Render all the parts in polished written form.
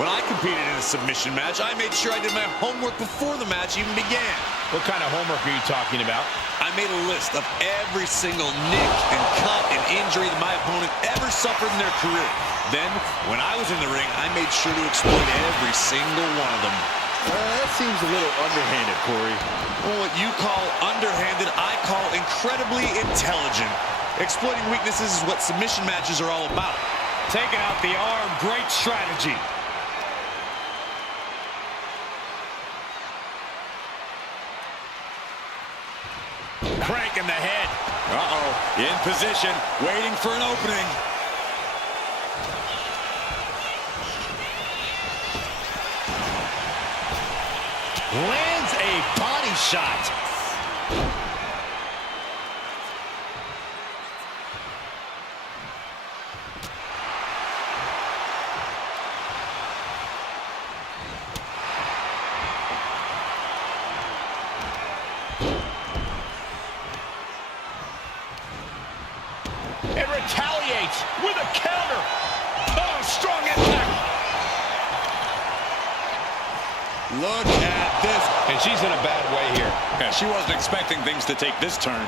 When I competed in a submission match, I made sure I did my homework before the match even began. What kind of homework are you talking about? I made a list of every single nick and cut and injury that my opponent ever suffered in their career. Then, when I was in the ring, I made sure to exploit every single one of them. That seems a little underhanded, Corey. Well, what you call underhanded, I call incredibly intelligent. Exploiting weaknesses is what submission matches are all about. Taking out the arm, great strategy. Cranking the head. Uh-oh, in position, waiting for an opening. Lands a body shot. It retaliates with a counter. Oh, strong impact. Look at this. And she's in a bad way here. Yeah, she wasn't expecting things to take this turn.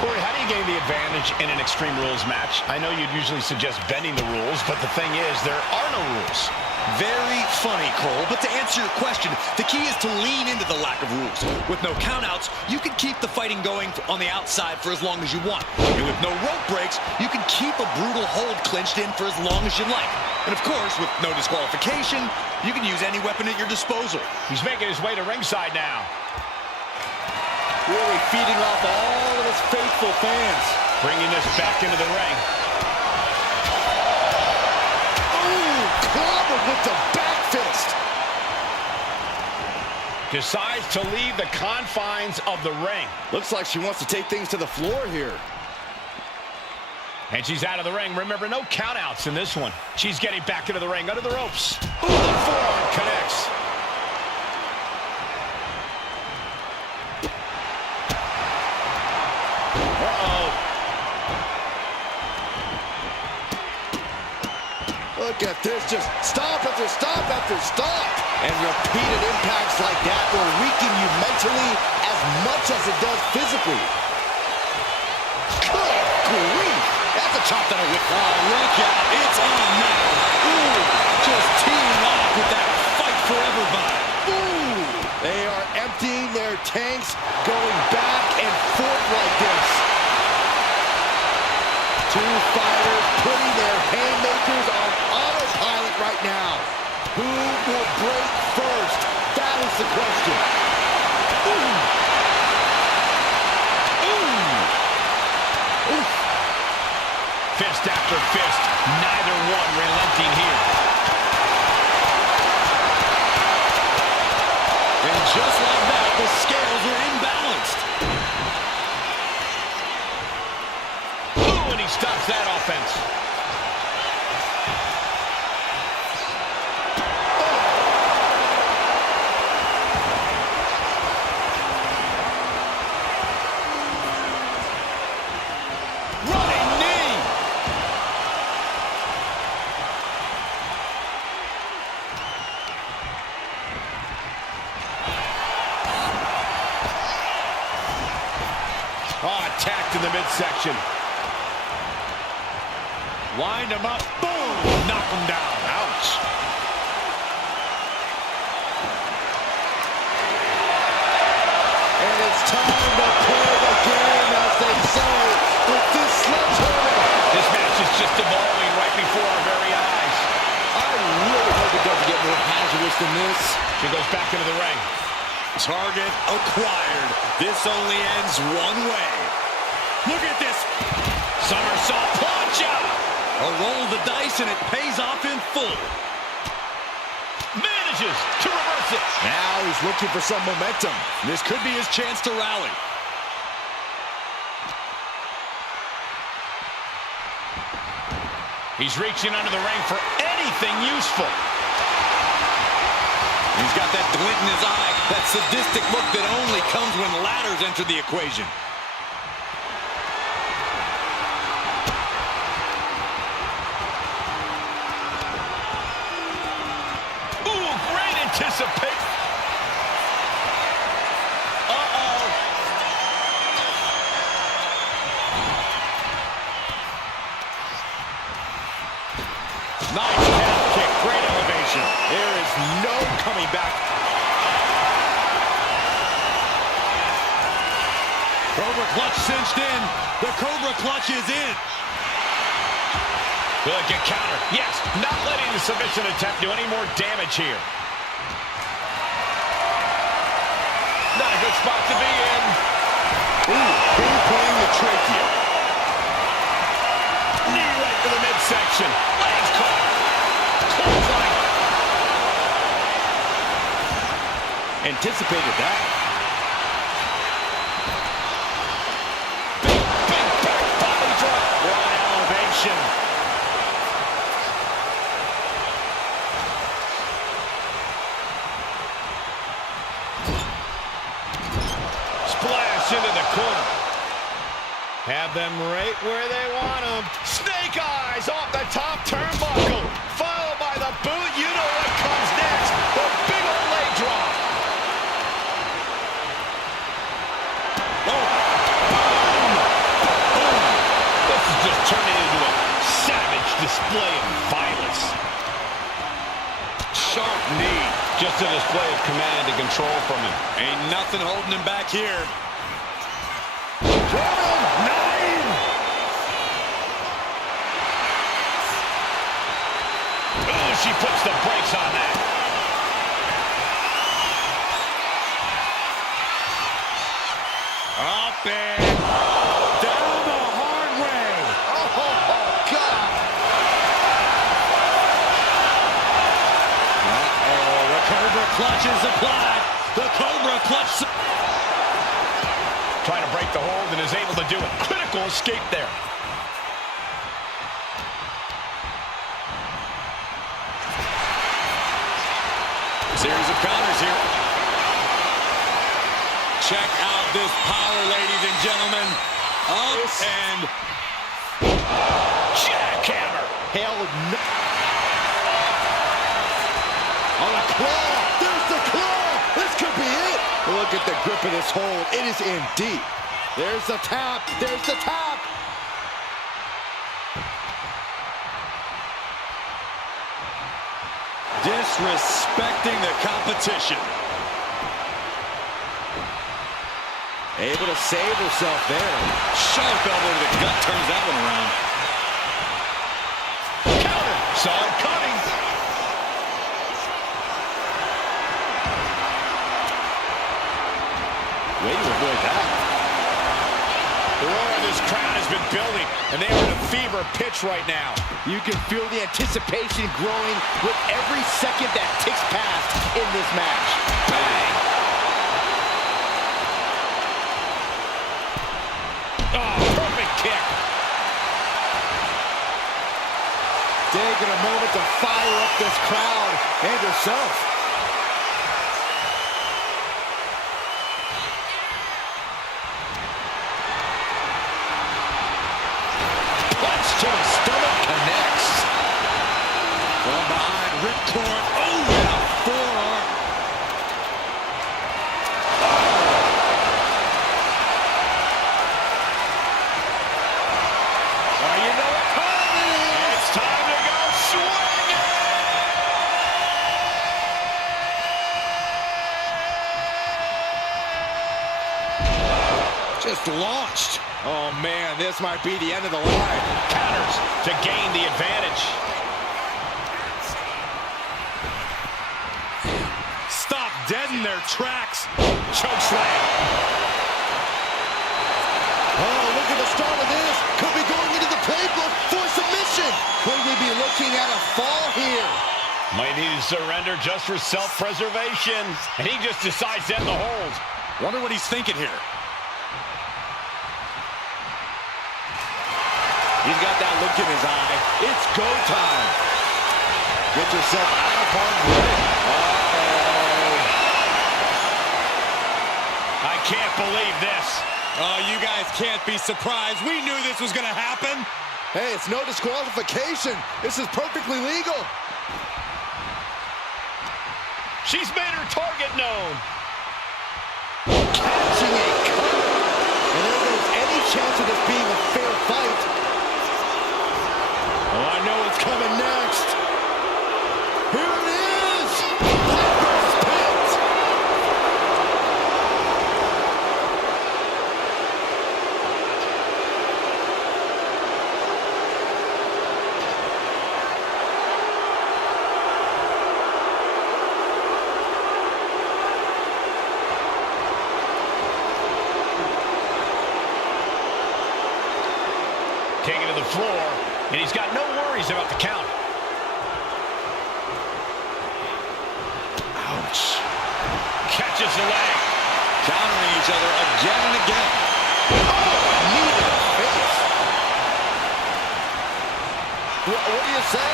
Corey, how do you gain the advantage in an Extreme Rules match? I know you'd usually suggest bending the rules, but the thing is, there are no rules. Very funny, Cole, but to answer your question, the key is to lean into the lack of rules. With no countouts, you can keep the fighting going on the outside for as long as you want. And with no rope breaks, you can keep a brutal hold clinched in for as long as you like. And of course, with no disqualification, you can use any weapon at your disposal. He's making his way to ringside now. Really feeding off all of his faithful fans. Bringing this back into the ring. With the back fist. Decides to leave the confines of the ring. Looks like she wants to take things to the floor here. And she's out of the ring. Remember, no countouts in this one. She's getting back into the ring, under the ropes. Ooh, the forearm connects. Look at this, just stop after stop after stop. And repeated impacts like that will weaken you mentally as much as it does physically. Good grief. That's a chop that'll whip. Oh, look out. It's on now. Ooh, just teeing off with that fight forever vibe. Ooh. They are emptying their tanks, going back and forth like this. Two fighters putting their haymakers on autopilot right now. Who will break first? That is the question. Ooh. Ooh. Ooh. Fist after fist, neither one relenting here. And just like that, the scales are imbalanced. And he stops that offense. Running knee. Oh, attacked in the midsection. Wind him up. Boom! Knock him down. Ouch. And it's time to play the game, as they say, with this sledgehammer. This match is just evolving right before our very eyes. I really hope it doesn't get more hazardous than this. She goes back into the ring. Target acquired. This only ends one way. Look at this. Somersault plancha. A roll of the dice, and it pays off in full. Manages to reverse it. Now he's looking for some momentum. This could be his chance to rally. He's reaching under the ring for anything useful. He's got that glint in his eye, that sadistic look that only comes when ladders enter the equation. Nice calf kick, great elevation. There is no coming back. Cobra clutch cinched in. The Cobra clutch is in. Look at counter. Yes, not letting the submission attempt do any more damage here. Not a good spot to be in. Ooh, pinpointing the trachea. Knee right to the midsection. Legs caught. Clothesline. Anticipated that. Big back body drop. What elevation. Splash into the corner. Have them right where they want them. Snake eyes off the top turnbuckle. Followed by the boot. You know what comes next. The big old leg drop. This is just turning into a savage display of violence. Sharp knee. Just a display of command and control from him. Ain't nothing holding him back here. Oh, she puts the brakes on that. Up and down the hard way. Oh, God. Uh-oh, the Cobra clutch is applied. The Cobra clutch. Trying to break the hold and is able to do it. Critical escape there. Series of counters here. Check out this power, ladies and gentlemen. Up and jackhammer. Hell no. On a claw. There's the claw. This could be it. Look at the grip of this hold. It is in deep. There's the tap. There's the tap. disrespecting the competition. Able to save herself there. Sharp elbow to the gut, turns that one around. Counter, saw it coming. Way to avoid that. The roar of this crowd has been building, and they are in a fever pitch right now. You can feel the anticipation growing with every second that ticks past in this match. Bang! Oh, perfect kick. Taking a moment to fire up this crowd and herself. Punch to the stomach, connects. From behind, ripcord. Oh, and a forearm. Oh, you know what time it is. It's time to go swinging. Just launched. Oh man, this might be the end of the line. Counters to gain the advantage. Stop dead in their tracks. Choke slam. Oh, look at the start of this. Could be going into the playbook for submission. Could we be looking at a fall here? Might need to surrender just for self-preservation. And he just decides to end the hold. Wonder what he's thinking here. He's got that look in his eye. It's go time. Get yourself out of harm's way. I can't believe this. Oh, you guys can't be surprised. We knew this was going to happen. Hey, it's no disqualification. This is perfectly legal. She's made her target known. Catching a cover. And if there's any chance of this being a fair fight, oh, I know what's coming next. floor, and he's got no worries about the count. Ouch. Catches the leg. Countering each other again and again. Oh, knee to the face. What do you say?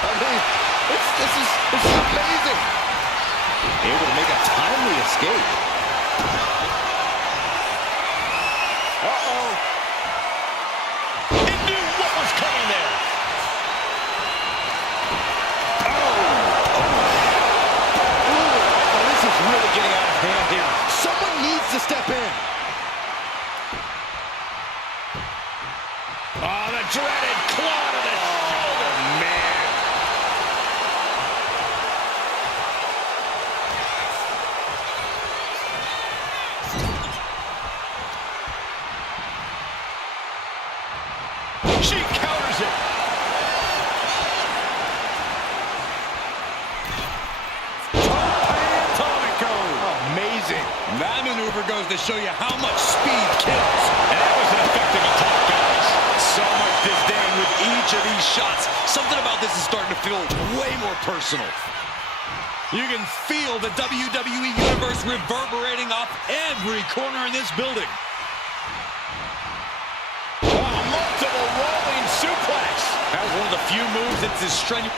I mean, this is amazing. Able to make a timely escape. Uh-oh. He knew what was coming there. Oh, this is really getting out of hand here. Someone needs to step in. Oh, the dreaded claw to the shoulder. Man. She counters it. Amazing. That maneuver goes to show you how much speed kills. And that was an effective attack, guys. So much disdain with each of these shots. Something about this is starting to feel way more personal. You can feel the WWE Universe reverberating off every corner in this building. Oh, multiple rolling suplex. That was one of the few moves that's this strenuous.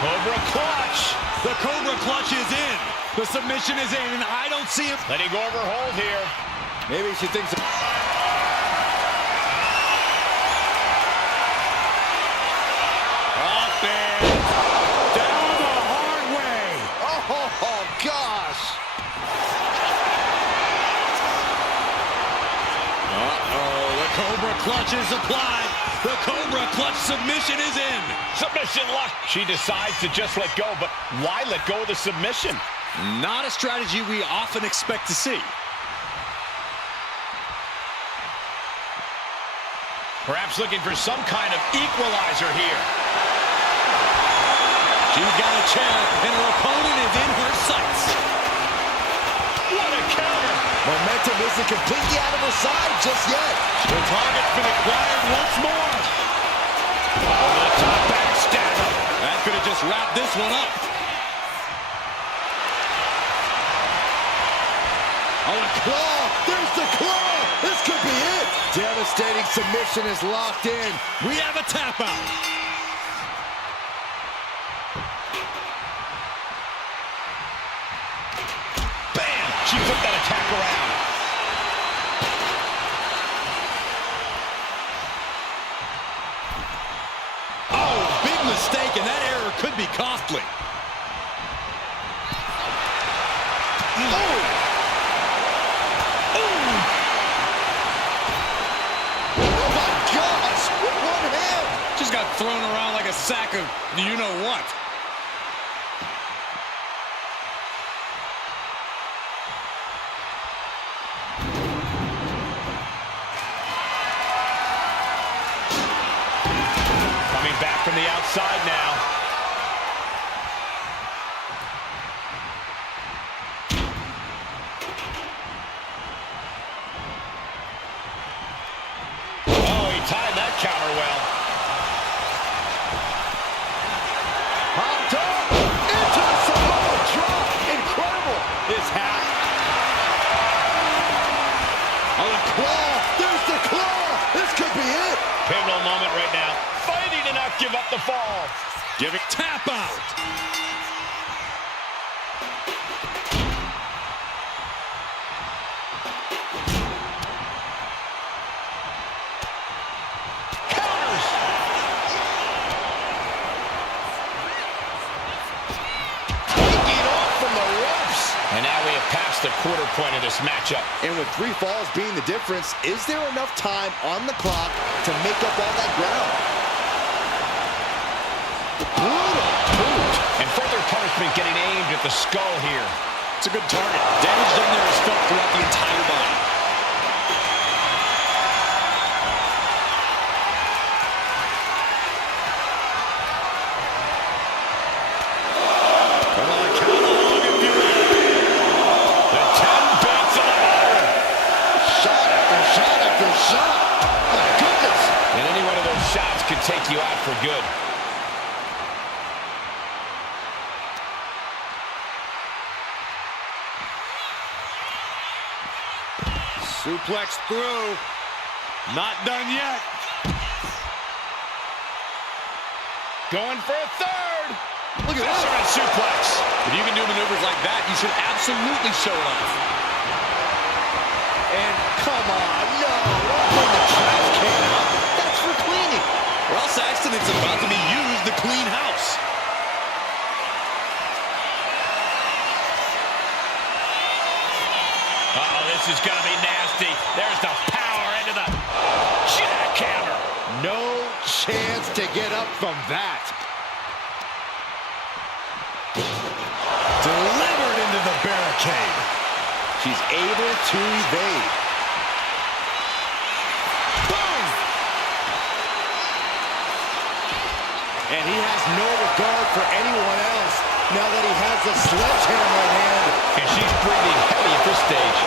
Cobra clutch. The Cobra clutch is in. The submission is in, and I don't see him. Letting go of her hold here. Maybe she thinks... Up and down the hard way. Oh, gosh. Uh-oh, the Cobra clutch is applied. The Cobra clutch submission is in. Submission lock. She decides to just let go, but why let go of the submission? Not a strategy we often expect to see. Perhaps looking for some kind of equalizer here. She's got a chair, and her opponent is in her sights. What a counter. Momentum isn't completely out of her side just yet. The target's been acquired once more. Over the top backstabber. That could have just wrapped this one up. Oh, a claw. There's the claw. This could be it. Devastating submission is locked in. We have a tap out. Bam! She flipped that attack around. Oh, big mistake, and that error could be costly. Oh! Just got thrown around like a sack of you-know-what. Coming back from the outside now. Oh, he timed that counter well. Hop top, into the Samoa drop. Incredible. His hat. Oh, the claw. There's the claw. This could be it. Pivotal moment right now. Fighting to not give up the fall. Giving tap out. Counters. Taking off from the ropes. And now we have passed the quarter point of this matchup. And with 3 falls being the difference, is there enough time on the clock to make up all that ground? Brutal boot. And further punishment getting aimed at the skull here. It's a good target. Damage done there is felt throughout the entire body. Come on, count along if you will. The 10 beats of the ladder. to take you out for good. Suplex through. Not done yet. Going for a third. Look at that. Suplex. If you can do maneuvers like that, you should absolutely show it off. And come on, no, don't bring the trash can up. That's for cleaning. Or else accident's about to be used to clean house. Uh-oh, this is going to be nasty. There's the power into the jackhammer. No chance to get up from that. Delivered into the barricade. She's able to evade. Boom! And he has no regard for anyone else now that he has the sledgehammer in hand. And she's breathing heavy at this stage.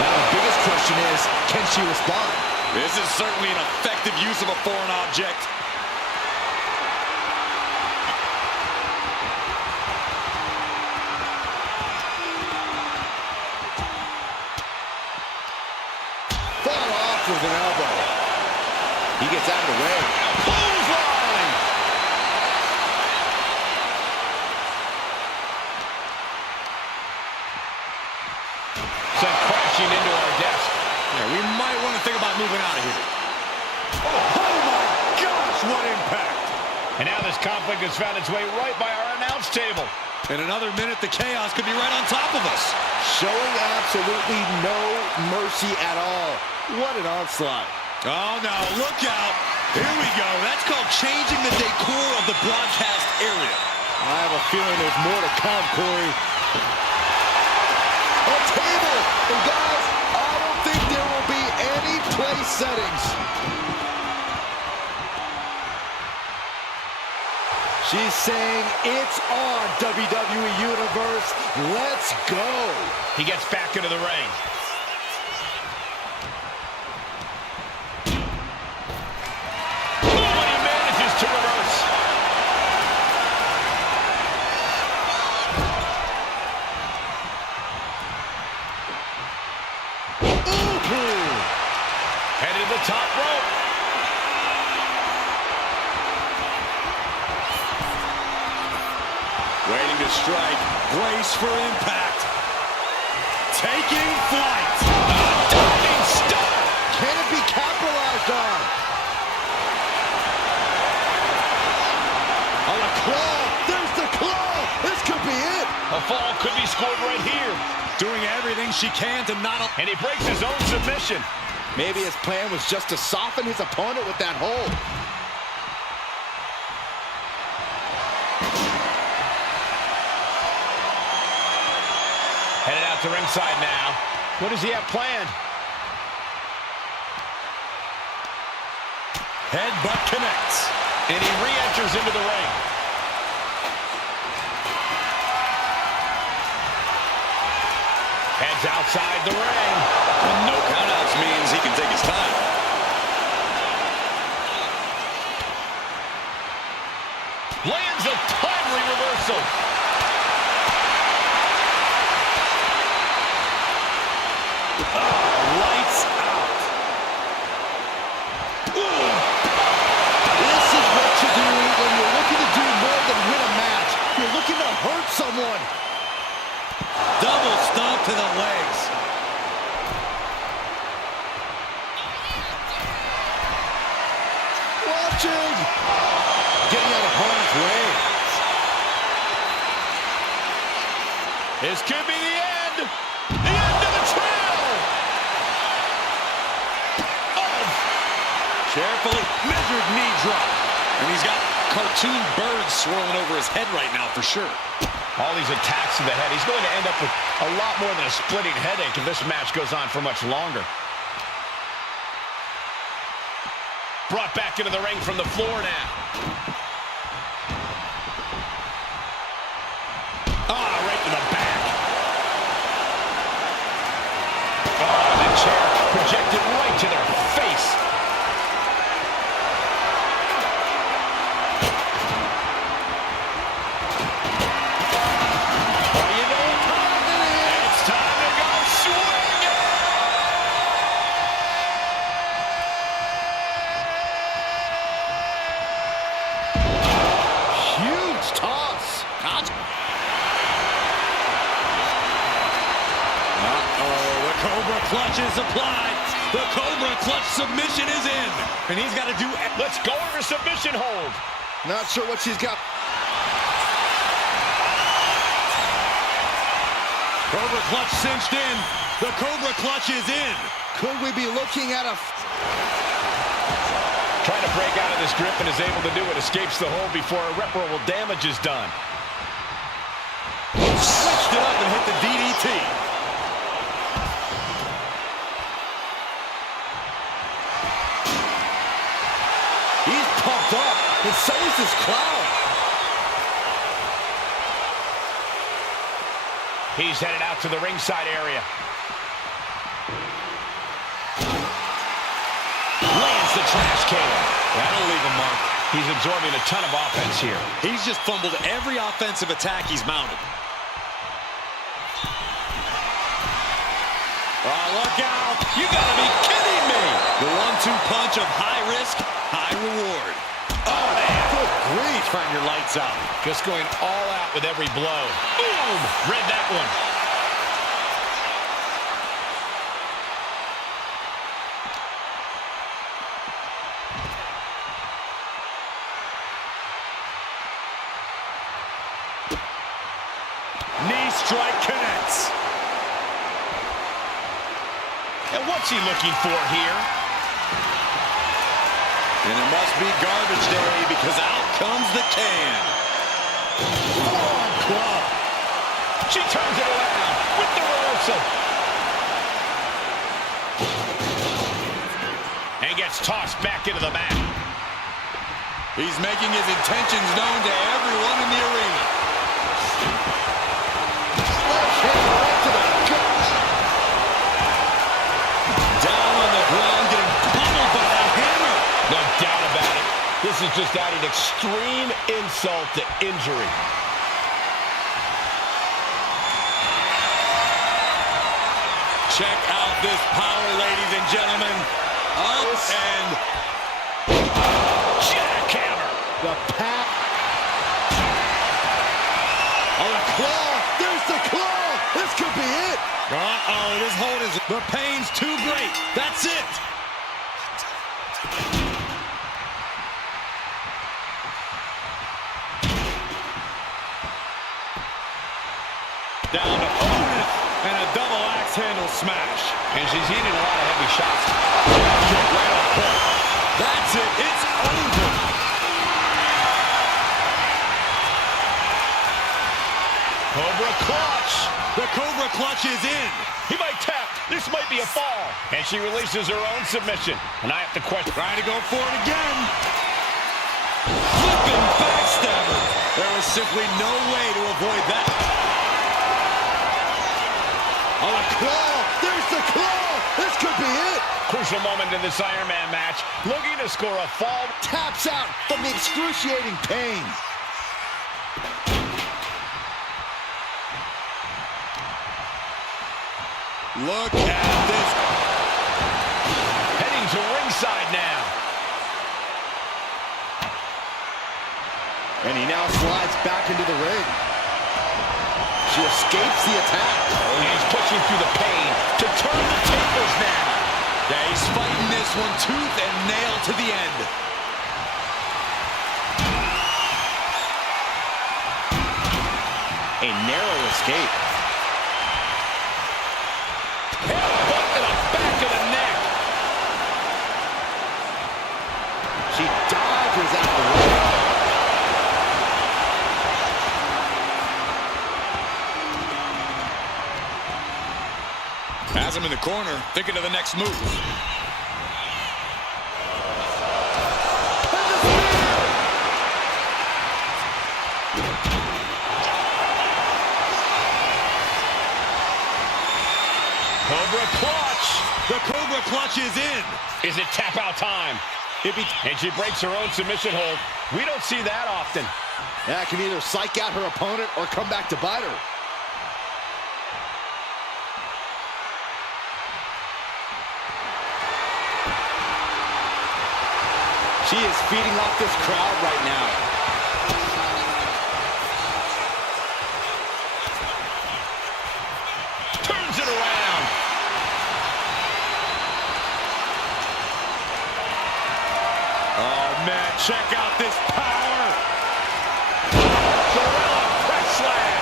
Now the biggest question is, can she respond? This is certainly an effective use of a foreign object. Fought off with an elbow. He gets out of the way. Clothesline! Sent crashing into our desk. Yeah, we might want to think about moving out of here. Oh my gosh, what impact! And now this conflict has found its way right by our announce table. In another minute, the chaos could be right on top of us. Showing absolutely no mercy at all. What an onslaught. Oh no, look out. Here we go. That's called changing the decor of the broadcast area. I have a feeling there's more to come, Corey. A table! And guys, I don't think there will be any place settings. She's saying it's on, WWE Universe. Let's go. He gets back into the ring. Oh, and he manages to reverse. Ooh. Headed to the top rope. Waiting to strike. Brace for impact. Taking flight. Diving star. Can it be capitalized on? On a claw. There's the claw. This could be it. A fall could be scored right here. Doing everything she can to not... And he breaks his own submission. Maybe his plan was just to soften his opponent with that hold. Headed out to ringside now. What does he have planned? Headbutt connects. And he re-enters into the ring. Heads outside the ring. And no countouts means he can take his time. Lands a timely reversal. Lights out. Ooh. This is what you do when you're looking to do more than win a match. You're looking to hurt someone. Double stomp to the legs. Watching. Getting out of harm's way. This could be the end. The end of the trail. Oh. Carefully measured knee drop. And he's got cartoon birds swirling over his head right now for sure. All these attacks to the head. He's going to end up with a lot more than a splitting headache if this match goes on for much longer. Brought back into the ring from the floor now. Right to the back. The chair projected right to their face. clutch is applied. The Cobra clutch submission is in. And he's got to do... Let's go over submission hold. Not sure what she's got. Cobra clutch cinched in. The Cobra clutch is in. Could we be looking at a... Trying to break out of this grip and is able to do it. Escapes the hold before irreparable damage is done. Switched it up and hit the DDT. He's pumped up, and so is this crowd. He's headed out to the ringside area. Lands the trash can. That'll leave a mark. He's absorbing a ton of offense here. He's just fumbled every offensive attack he's mounted. Oh, look out. You gotta be kidding me. The 1-2 punch of high risk, high reward. Oh, man. Good grief. Turn your lights out. Just going all out with every blow. Boom! Read that one. Knee strike connects. And what's he looking for here? And it must be garbage day because out comes the can. Forearm club. She turns it around with the reversal. And gets tossed back into the mat. He's making his intentions known to everyone in the arena. Right to the gut. Down on the ground, getting pummeled by a hammer. No doubt about it. This is just adding extreme insult to injury. Check out this power, ladies and gentlemen. Up and Jackhammer. The pat. On a claw. There's the claw. This could be it. uh-oh, this hold is, the pain's too great. That's it. Down to opponent and a double axe handle smash. And she's eating a lot of heavy shots. Right off point. That's it. It's over. Cobra clutch. The Cobra clutch is in. He might tap. This might be a fall. And she releases her own submission. And I have to question. Trying to go for it again. Flipping backstabber. There was simply no way to avoid that. On a claw. There's the claw. This could be it. Crucial moment in this Iron Man match. Looking to score a fall. Taps out from the excruciating pain. Look at this. Heading to ringside now. And he now slides back into the ring. She escapes the attack. And he's pushing through the pain to turn the tables now. Yeah, he's fighting this one tooth and nail to the end. A narrow escape. Headbutt to the back of the neck. She dodges out the way. Has him in the corner, thinking of the next move. Cobra clutch. The Cobra clutch is in. Is it tap out time? And she breaks her own submission hold. We don't see that often. That can either psych out her opponent or come back to bite her. She is feeding off this crowd right now. Turns it around. Oh, man, check out this power. Gorilla press slam.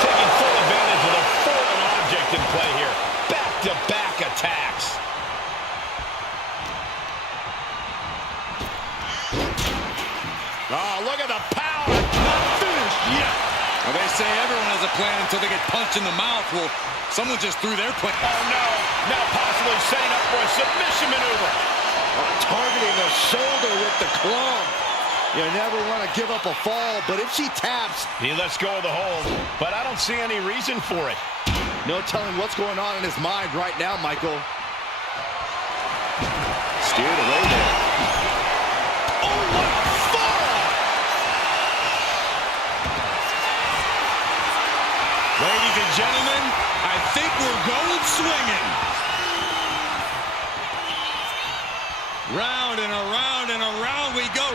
Taking full advantage of the fallen object in play here. Back-to-back attacks. Oh, look at the power. Not finished yet. Well, they say everyone has a plan until they get punched in the mouth. Well, someone just threw their plan. Oh, no. Now possibly setting up for a submission maneuver. Targeting the shoulder with the club. You never want to give up a fall, but if she taps... He lets go of the hold, but I don't see any reason for it. No telling what's going on in his mind right now, Michael. Steered away there. Oh, what a fall! Ladies and gentlemen, I think we're going swinging. Round and around and around we go.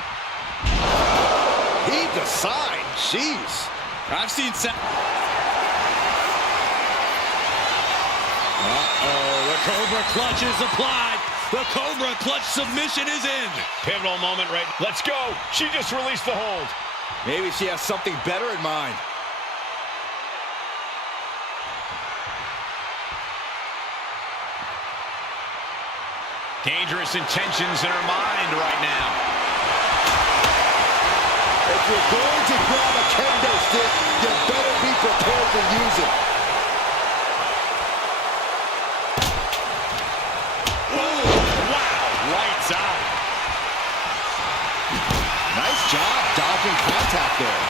He decides. Jeez. I've seen Uh-oh, the Cobra clutch is applied. The Cobra clutch submission is in. Pivotal moment, right? Let's go. She just released the hold. Maybe she has something better in mind. Dangerous intentions in her mind right now. If you're going to grab a kendo stick, you better be prepared to use it. Lights out. Nice job dodging contact there.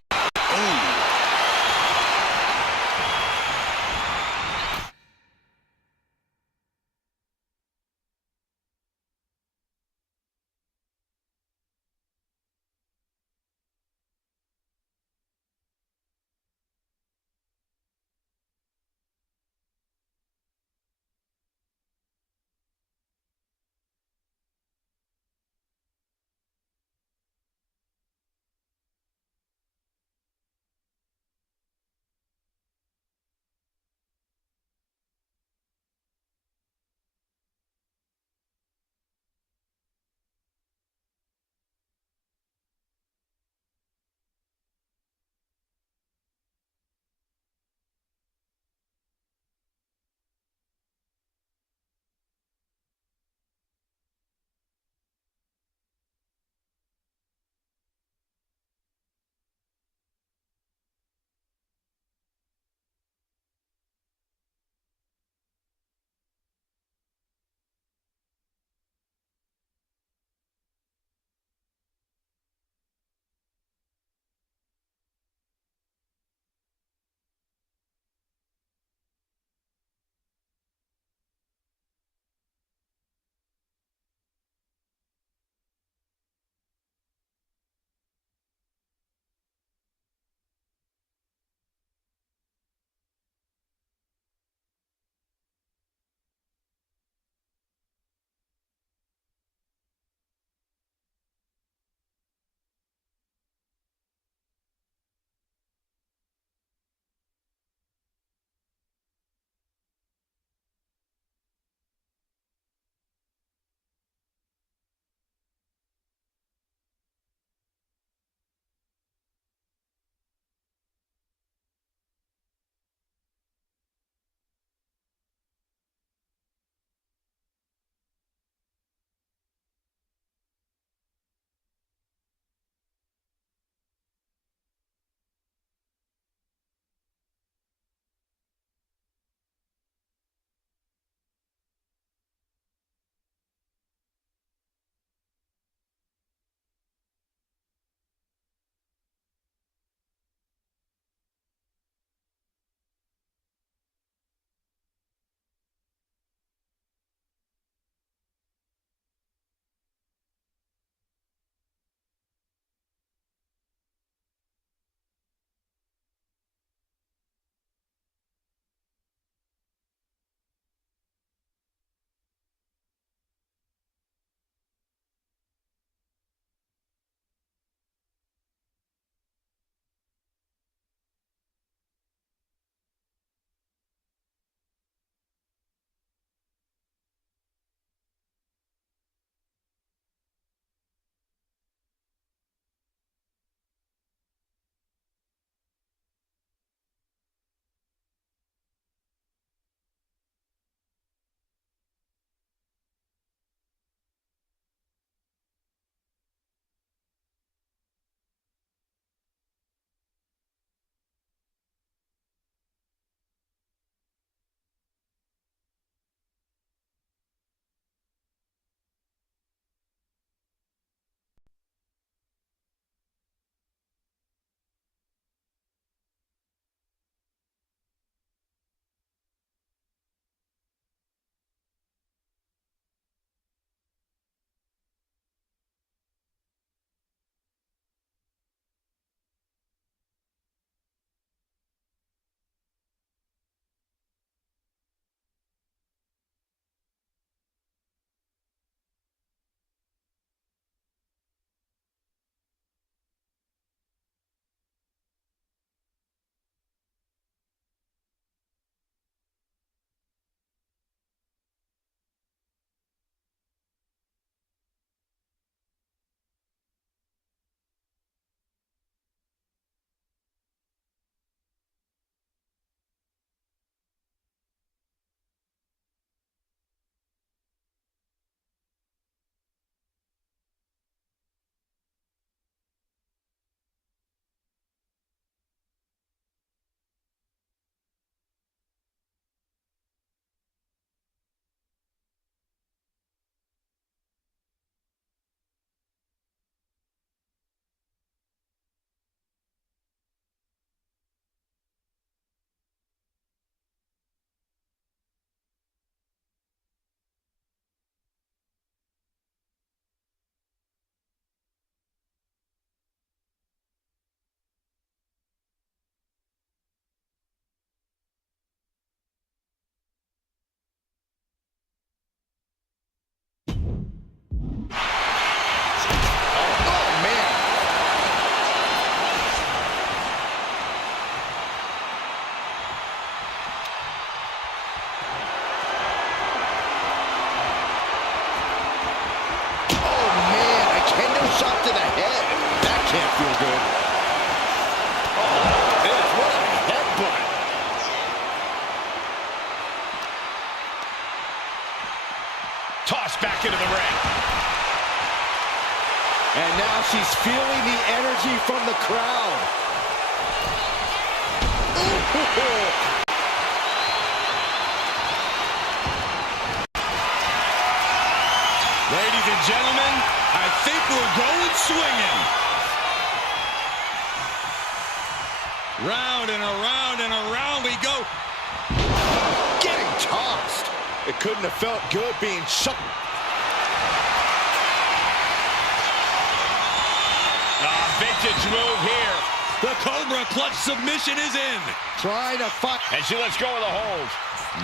she's feeling the energy from the crowd. Ladies and gentlemen, I think we're going swinging. Round and around and around we go. Getting tossed. It couldn't have felt good being shut. Vintage move here. The Cobra clutch submission is in. Trying to fight. And she lets go of the hold.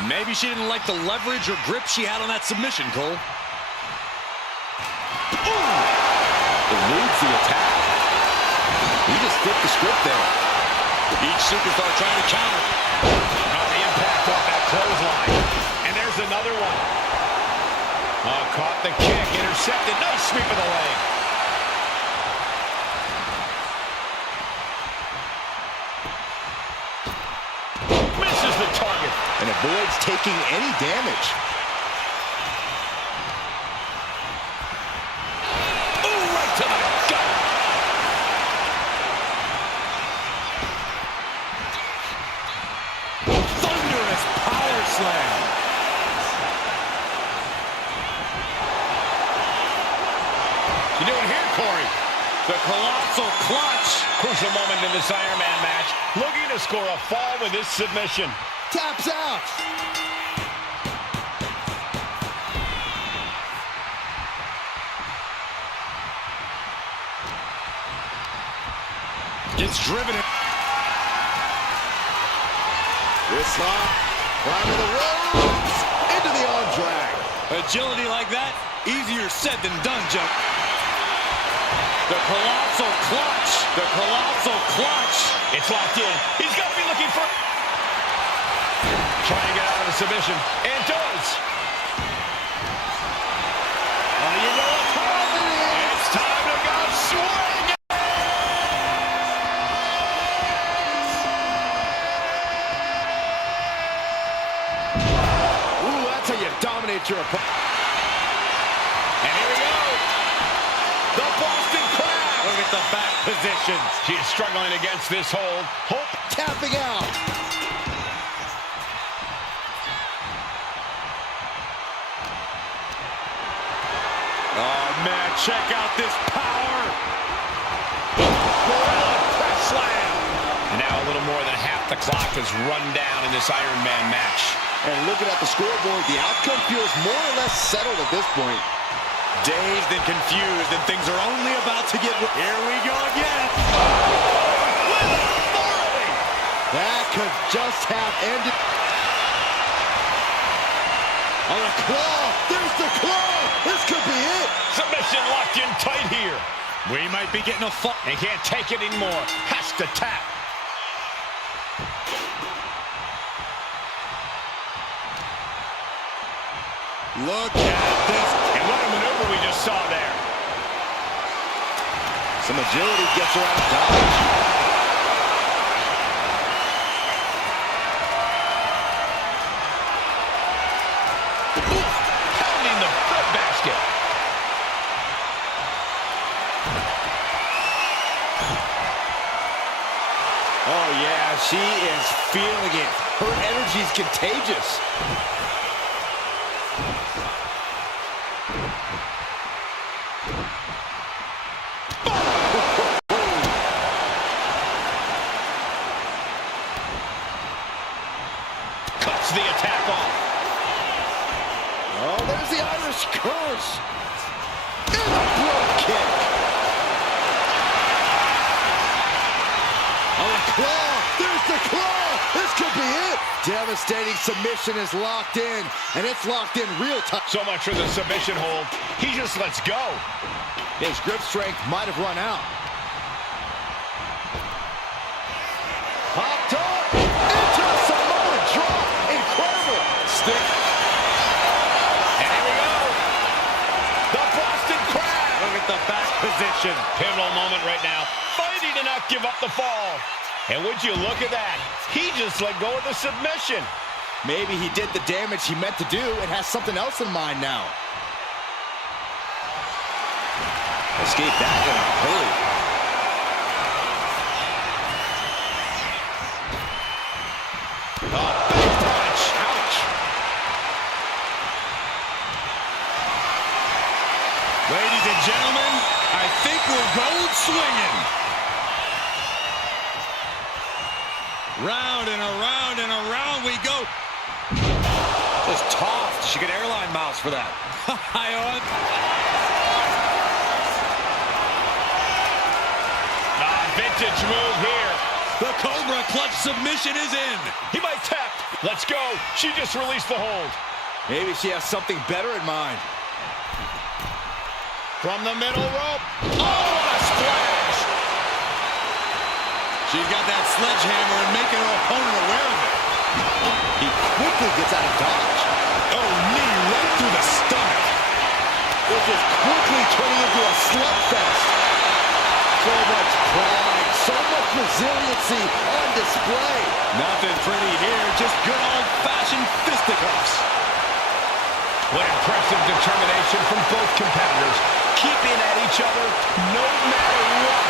Maybe she didn't like the leverage or grip she had on that submission, Cole. Eludes the attack. He just flipped the script there. Each superstar trying to counter. Oh, the impact off that clothesline. And there's another one. Oh, caught the kick, intercepted. Nice sweep of the leg. Misses the target. And avoids taking any damage. To the gut. Thunderous power slam. You doing here, Corey? The colossal clutch. Crucial moment in this Iron Man match. Looking to score a fall with this submission. Taps out. Gets driven. This hop, climbing the Rhodes, into the arm drag. Agility like that, easier said than done, Joe. The colossal clutch. The colossal clutch. It's locked in. He's got to be looking for... Trying to get out of the submission. And does. Oh, you know what time it is. It's time to go swing. Ooh, that's how you dominate your opponent. And here we go. The Boston Crab. Look at the back position. She is struggling against this hold. Hope tapping out. Oh, man, check out this power. Gorilla press slam. And now a little more than half the clock is run down in this Iron Man match. And looking at the scoreboard, the outcome feels more or less settled at this point. Dazed and confused, and things are only about to get... Here we go again. With authority. That could just have ended. On a claw. There's the claw. This could be it. Submission locked in tight here. We might be getting a fall. And can't take it anymore. Has to tap. Look at this. And what a maneuver we just saw there. Some agility gets her out of dodge. Pounding the bread basket. Oh, yeah, she is feeling it. Her energy's contagious. Cuts the attack off. Oh, there's the Irish curse. And the brogue kick. Oh, a claw. There's the claw. This could be it. Devastating submission is locked in, and it's locked in real time. So much for the submission hold. He just lets go. His grip strength might have run out. Popped up into the Samoa drop. Incredible. Stick. And here we go. The Boston Crab. Look at the back position. Pivotal moment right now. Fighting to not give up the fall. And would you look at that? He just let go of the submission. Maybe he did the damage he meant to do and has something else in mind now. Escape that in a hurry. Oh, big punch. Ouch. Ladies and gentlemen, I think we're going swinging. Round and around and around we go. Just tossed. She get airline miles for that. Vintage move here. The Cobra clutch submission is in. He might tap. Let's go. She just released the hold. Maybe she has something better in mind. From the middle rope. Oh, what a splash. She's got that sledgehammer and making her opponent aware of it. He quickly gets out of dodge. Oh, knee right through the stomach. This is quickly turning into a slugfest. So much pride, so much resiliency on display. Nothing pretty here, just good old-fashioned fisticuffs. What impressive determination from both competitors. Keeping at each other no matter what.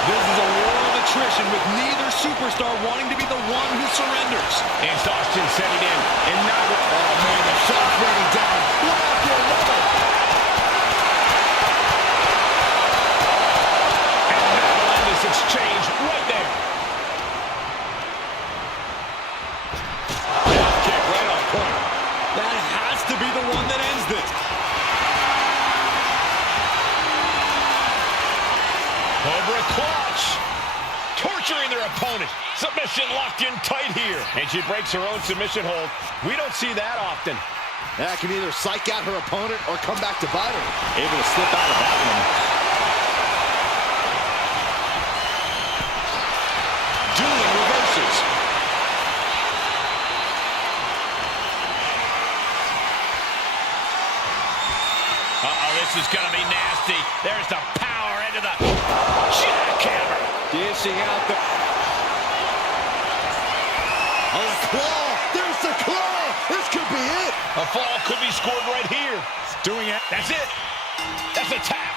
This is a war of attrition with neither superstar wanting to be the one who surrenders. It's Austin setting in, and now, oh man, the shot's raining down. One after another. And that'll end this exchange right there. Kick right on point. That has to be the one that ends this. Cobra clutch. Torturing their opponent. Submission locked in tight here. And she breaks her own submission hold. We don't see that often. That can either psych out her opponent or come back to bite her. Able to slip out of that one. Dueling reverses. Uh-oh, this is going to be nasty. There's the power into the jackhammer. Dishing out the... Oh, the claw! There's the claw! This could be it! A fall could be scored right here. Doing it. That's it. That's a tap.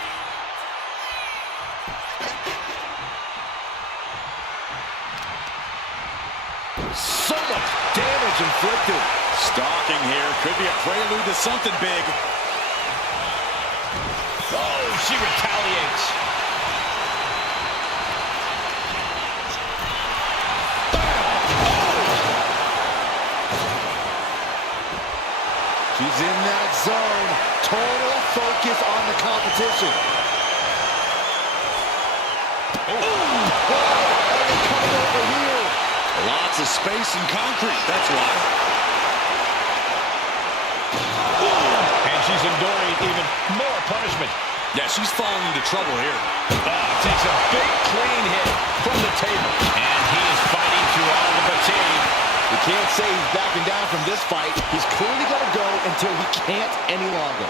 So much damage inflicted. Stalking here. Could be a prelude to something big. Oh, she retaliates. She's in that zone. Total focus on the competition. Oh. Are they coming over here? Lots of space and concrete. That's why. And she's enduring even more punishment. Yeah, she's falling into trouble here. Takes a big clean hit from the table. And he is fighting through all the fatigue. You can't say he's backing down from this fight. He's clearly going to go until he can't any longer.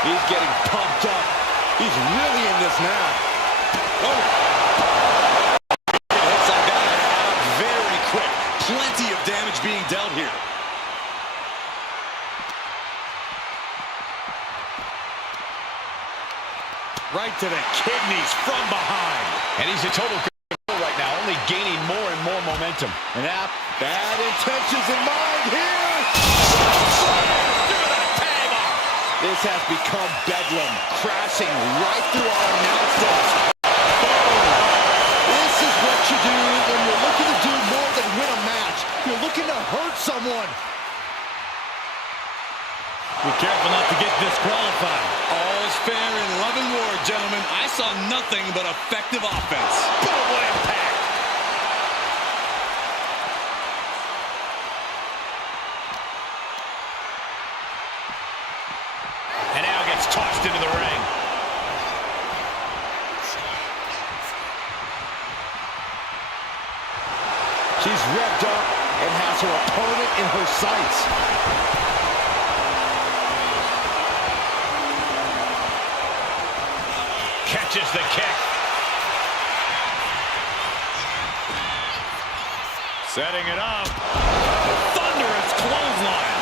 He's getting pumped up. He's really in this now. Oh. Looks like that out very quick. Plenty of damage being dealt here. Right to the kidneys from behind. And he's a total control right now, only gaining more and more momentum. And that bad intentions in mind here. This has become bedlam, crashing right through our announce desk. This is what you do when you're looking to do more than win a match. You're looking to hurt someone. Be careful not to get disqualified. All's fair in love and war, gentlemen. I saw nothing but effective offense. Boom, what impact! And now gets tossed into the ring. She's revved up and has her opponent in her sights. Catches the kick. Setting it up. Thunderous clothesline.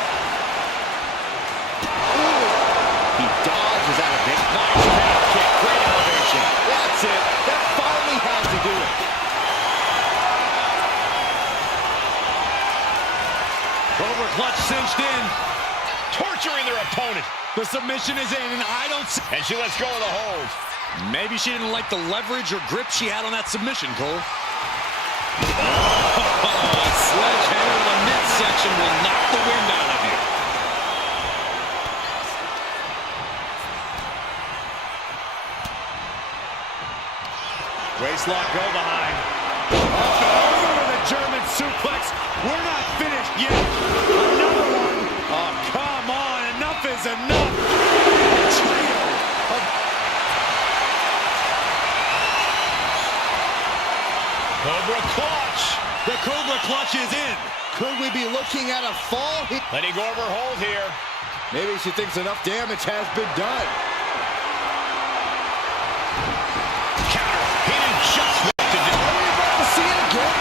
opponent. The submission is in, and I don't see... And she lets go of the hold. Maybe she didn't like the leverage or grip she had on that submission, Cole. Sledgehammer to the midsection will knock the wind out of you. Waistlock go behind. Up and over with a German suplex. We're not finished yet. Another one. Oh, come on. Enough is enough. A trio of... Cobra clutch. The Cobra clutch is in. Could we be looking at a fall? Letting go of her hold here. Maybe she thinks enough damage has been done. Counter. He didn't just what to do. Are we about to see it again?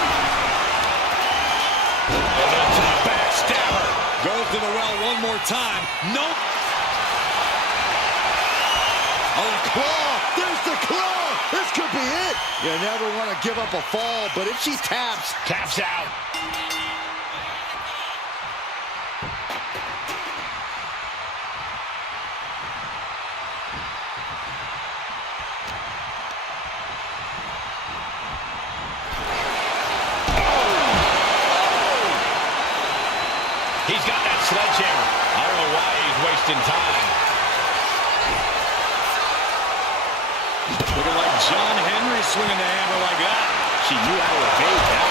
Over the top backstabber. Goes to the well one more time. Nope. Oh, the claw. There's the claw. This could be it. You never want to give up a fall, but if she taps. Taps out. He's got that sledgehammer. I don't know why he's wasting time. Looking like John Henry swinging the hammer like that. She knew how to evade that.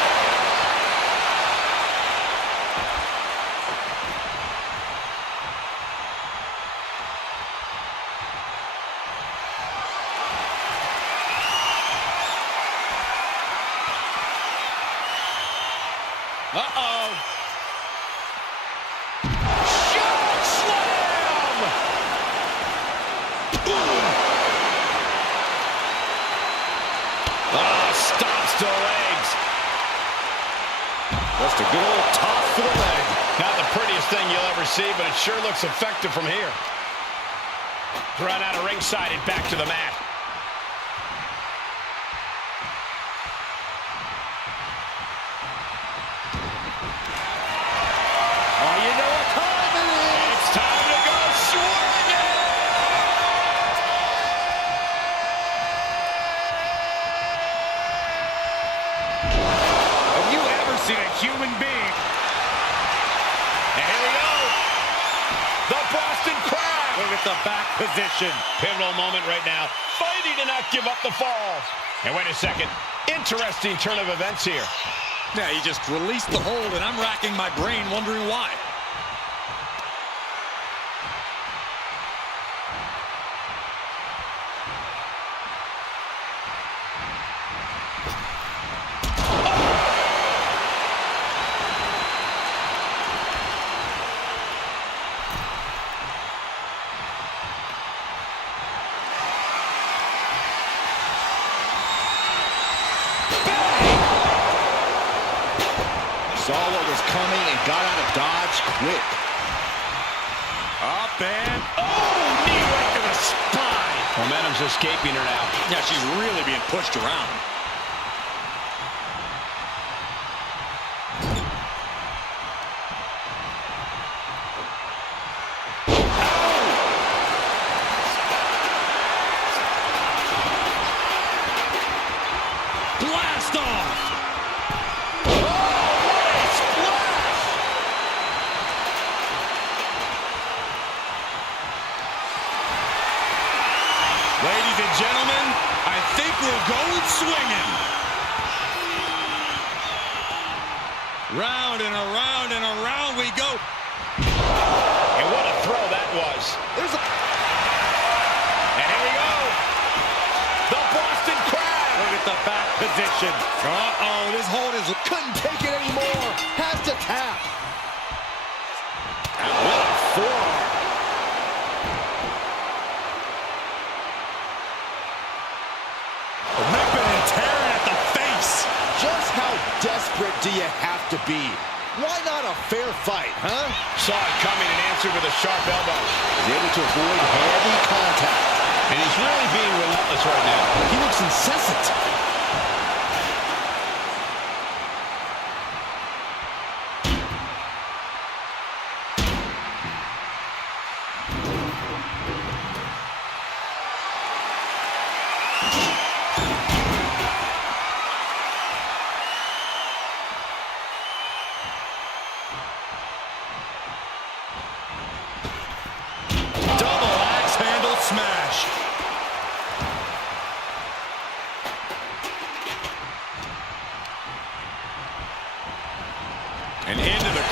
Uh-oh. Shot slam! Stops the legs. Just a good old toss for the leg. Not the prettiest thing you'll ever see, but it sure looks effective from here. Run out of ringside and back to the mat. Oh, you know what time it is. It's time to go swinging! Have you ever seen a human being? And here we go. The Boston Crab. Look at the back position. Pivotal moment right now. Fighting to not give up the fall. And wait a second. Interesting turn of events here. Yeah, he just released the hold, and I'm racking my brain wondering why. Saw what was coming and got out of dodge quick. Up and... Oh, knee right to the spine. Momentum's escaping her now. Yeah, she's really being pushed around. Blast off! Ladies and gentlemen, I think we're going swinging. Round and around and around we go. And what a throw that was. There's a... And here we go. The Boston Crab. Look at the back position. Uh-oh, this hold is... Couldn't take it anymore. Has to tap. And what a forearm. Ripping and tearing at the face. Just how desperate do you have to be? Why not a fair fight, huh? Saw it coming and answered with a sharp elbow. He's able to avoid heavy contact. And he's really being relentless right now. He looks incessant.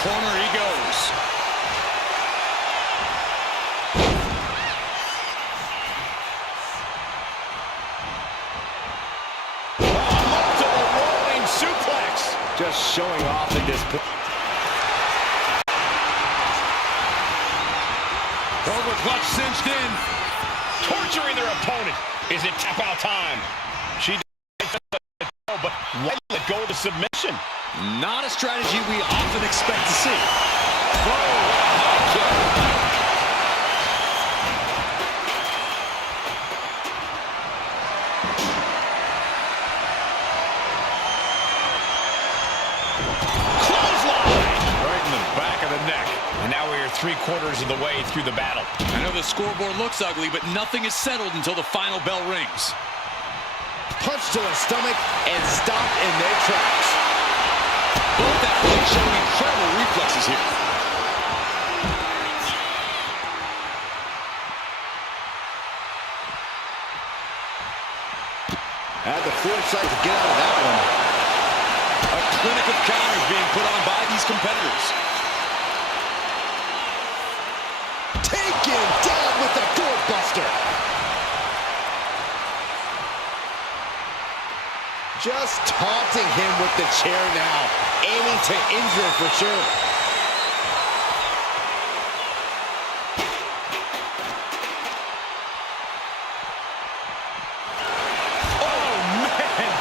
corner he goes. Multiple rolling suplex. Just showing off at this point. Cobra clutch cinched in. Torturing their opponent. Is it tap out time? She but why let go of the submission? Not a strategy we often expect to see. High kick. And now we are 3/4 of the way through the battle. I know the scoreboard looks ugly, but nothing is settled until the final bell rings. Punch to the stomach and stopped in their tracks. Both athletes showing incredible reflexes here. Had the foresight to get out of that one. A clinic of counters being put on by these competitors. Taken down with the doorbuster. Just taunting him with the chair now, aiming to injure for sure. Oh, man!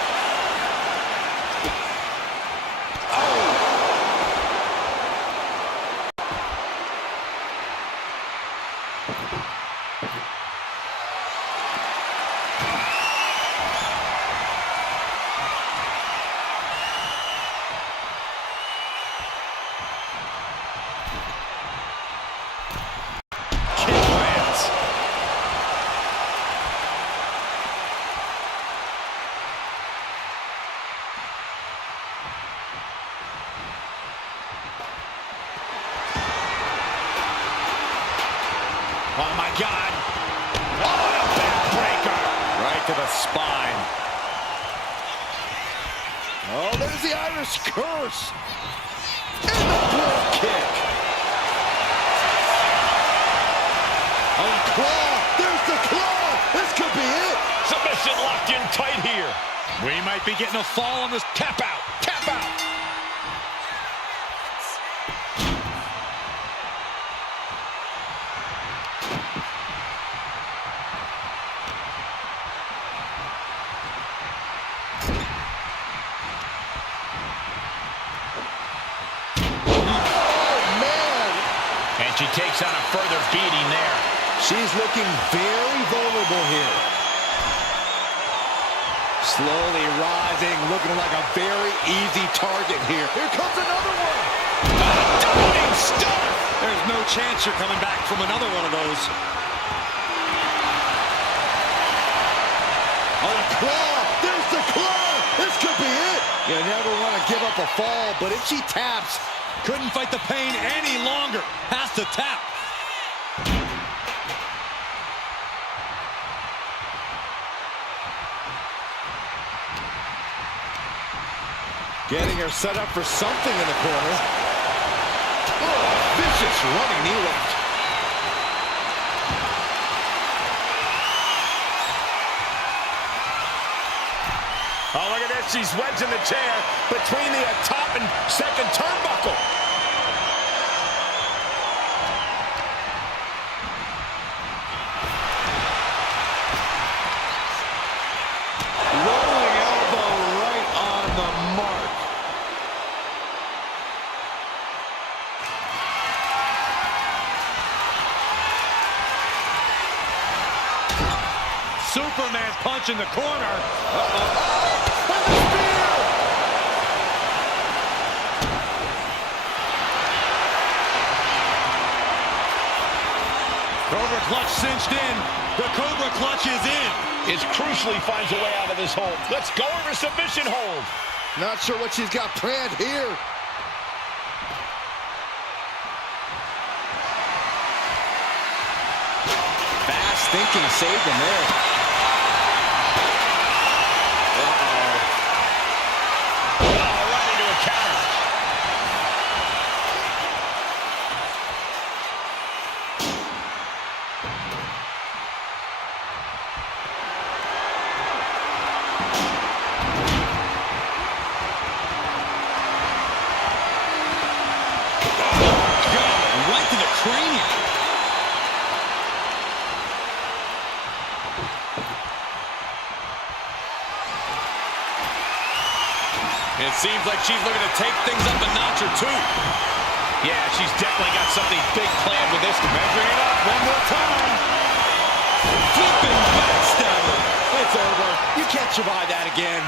Oh, my God. Oh, a backbreaker. Right to the spine. Oh, there's the Irish curse. And the blow kick. Oh, claw. There's the claw. This could be it. Submission locked in tight here. We might be getting a fall on this. Tap out. Tap out. She takes on a further beating there. She's looking very vulnerable here. Slowly rising, looking like a very easy target here. Here comes another one. Dominating stunner. There's no chance you're coming back from another one of those. Oh, the claw. There's the claw. This could be it. You never want to give up a fall, but if she taps, couldn't fight the pain any longer. Has to tap. getting her set up for something in the corner. Oh, vicious running knee lift. Oh, look at this. She's wedged in the chair between the top and second turnbuckle. Rolling elbow right on the mark. Superman punch in the corner. Cobra clutch cinched in. The Cobra clutch is in. Is crucially finds a way out of this hold. Let's go over submission hold. Not sure what she's got planned here. Fast thinking saved him there. Oh, right into a counter. It seems like she's looking to take things up a notch or two. Yeah, she's definitely got something big planned with this. Measuring it up one more time. Flipping backstabber. It's over. You can't survive that again.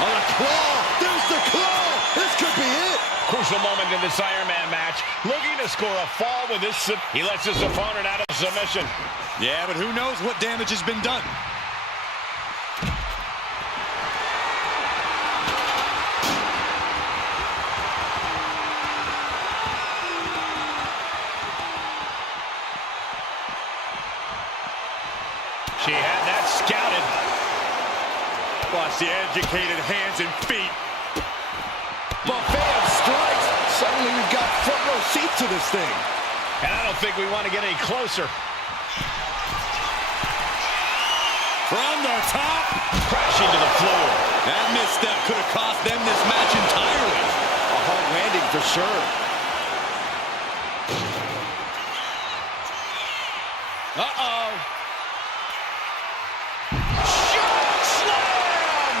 On a claw. There's the claw. This could be it. Crucial moment in this Iron Man match. Looking to score a fall with this. He lets his opponent out of submission. Yeah, but who knows what damage has been done. She had that scouted. Watch the educated hands and feet. Buffet of strikes. Suddenly we've got front row seats to this thing. And I don't think we want to get any closer. From the top. Crashing to the floor. That misstep could have cost them this match entirely. A hard landing for sure. Uh-oh. Shot slam!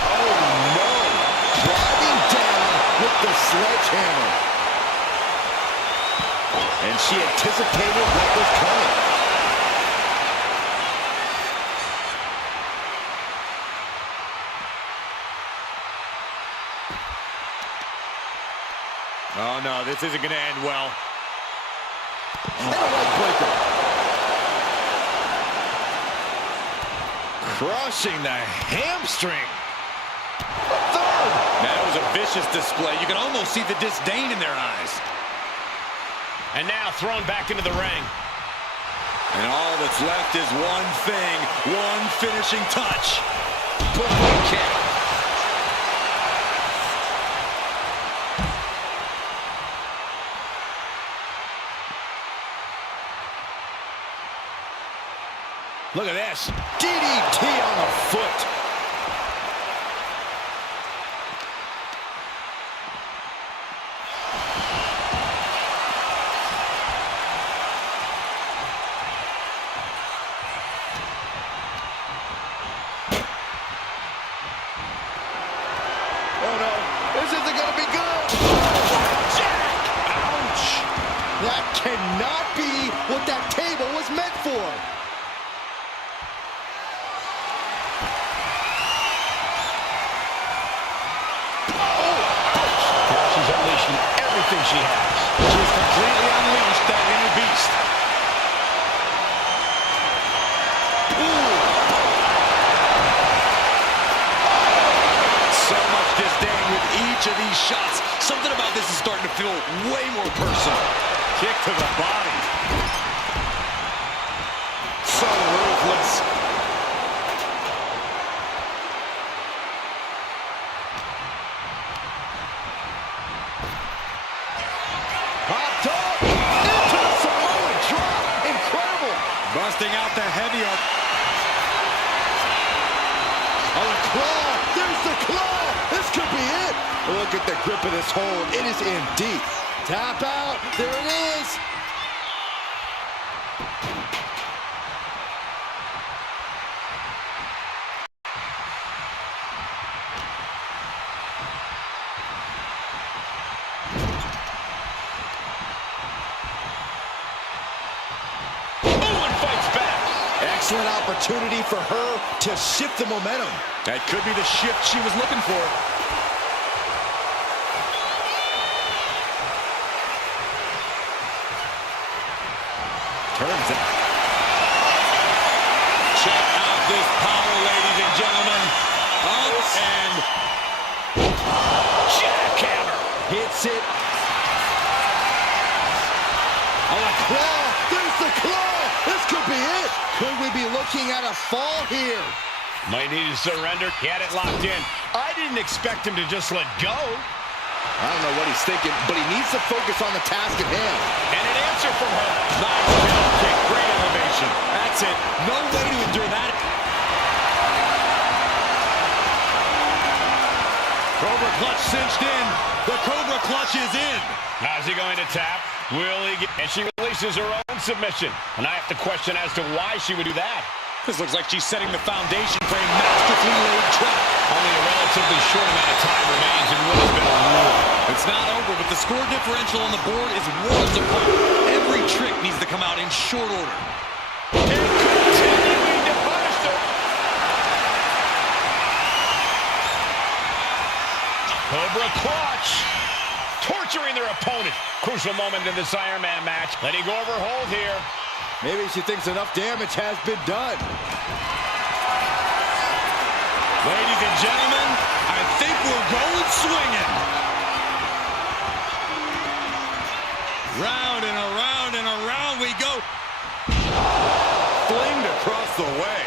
Oh, no. Driving down with the sledgehammer. And she anticipated what was coming. Oh, no, this isn't going to end well. And a leg breaker. Crushing the hamstring. Third. That was a vicious display. You can almost see the disdain in their eyes. And now thrown back into the ring. And all that's left is one thing, one finishing touch. Boom kick. Look at this. DDT on the foot. Oh no, this isn't gonna be good. Jack! Ouch! That cannot be what that table was meant for. She's unleashing everything she has. She's completely unleashed that inner beast. So much disdain with each of these shots. Something about this is starting to feel way more personal. Kick to the body. So ruthless. Popped up into the Samoan drop. Incredible. Busting out the heavy up. Oh, the claw. There's the claw. This could be it. Look at the grip of this hold. It is in deep. Tap out. There it is. Owen fights back. Excellent opportunity for her to shift the momentum. That could be the shift she was looking for. Turns out. Check out this power, ladies and gentlemen. Up and Jackhammer. Hits it. On a claw. There's the claw. This could be it. Could we be looking at a fall here? Might need to surrender. He had it locked in. I didn't expect him to just let go. I don't know what he's thinking, but he needs to focus on the task at hand. And an answer from her. nice jump kick. Great elevation. That's it. No way to endure that. Cobra clutch cinched in. The Cobra clutch is in. How's he going to tap? Will he get... And she releases her own submission. And I have to question as to why she would do that. This looks like she's setting the foundation for a masterfully laid trap. Only a relatively short amount of time remains in what has been a war. It's not over, but the score differential on the board is worlds apart. Every trick needs to come out in short order. And continuing to punish her. Cobra clutch. Torturing their opponent. Crucial moment in this Iron Man match. Letting go of her hold here. Maybe she thinks enough damage has been done. Ladies and gentlemen, I think we're going swinging. Round and around and around we go. Flinged across the way.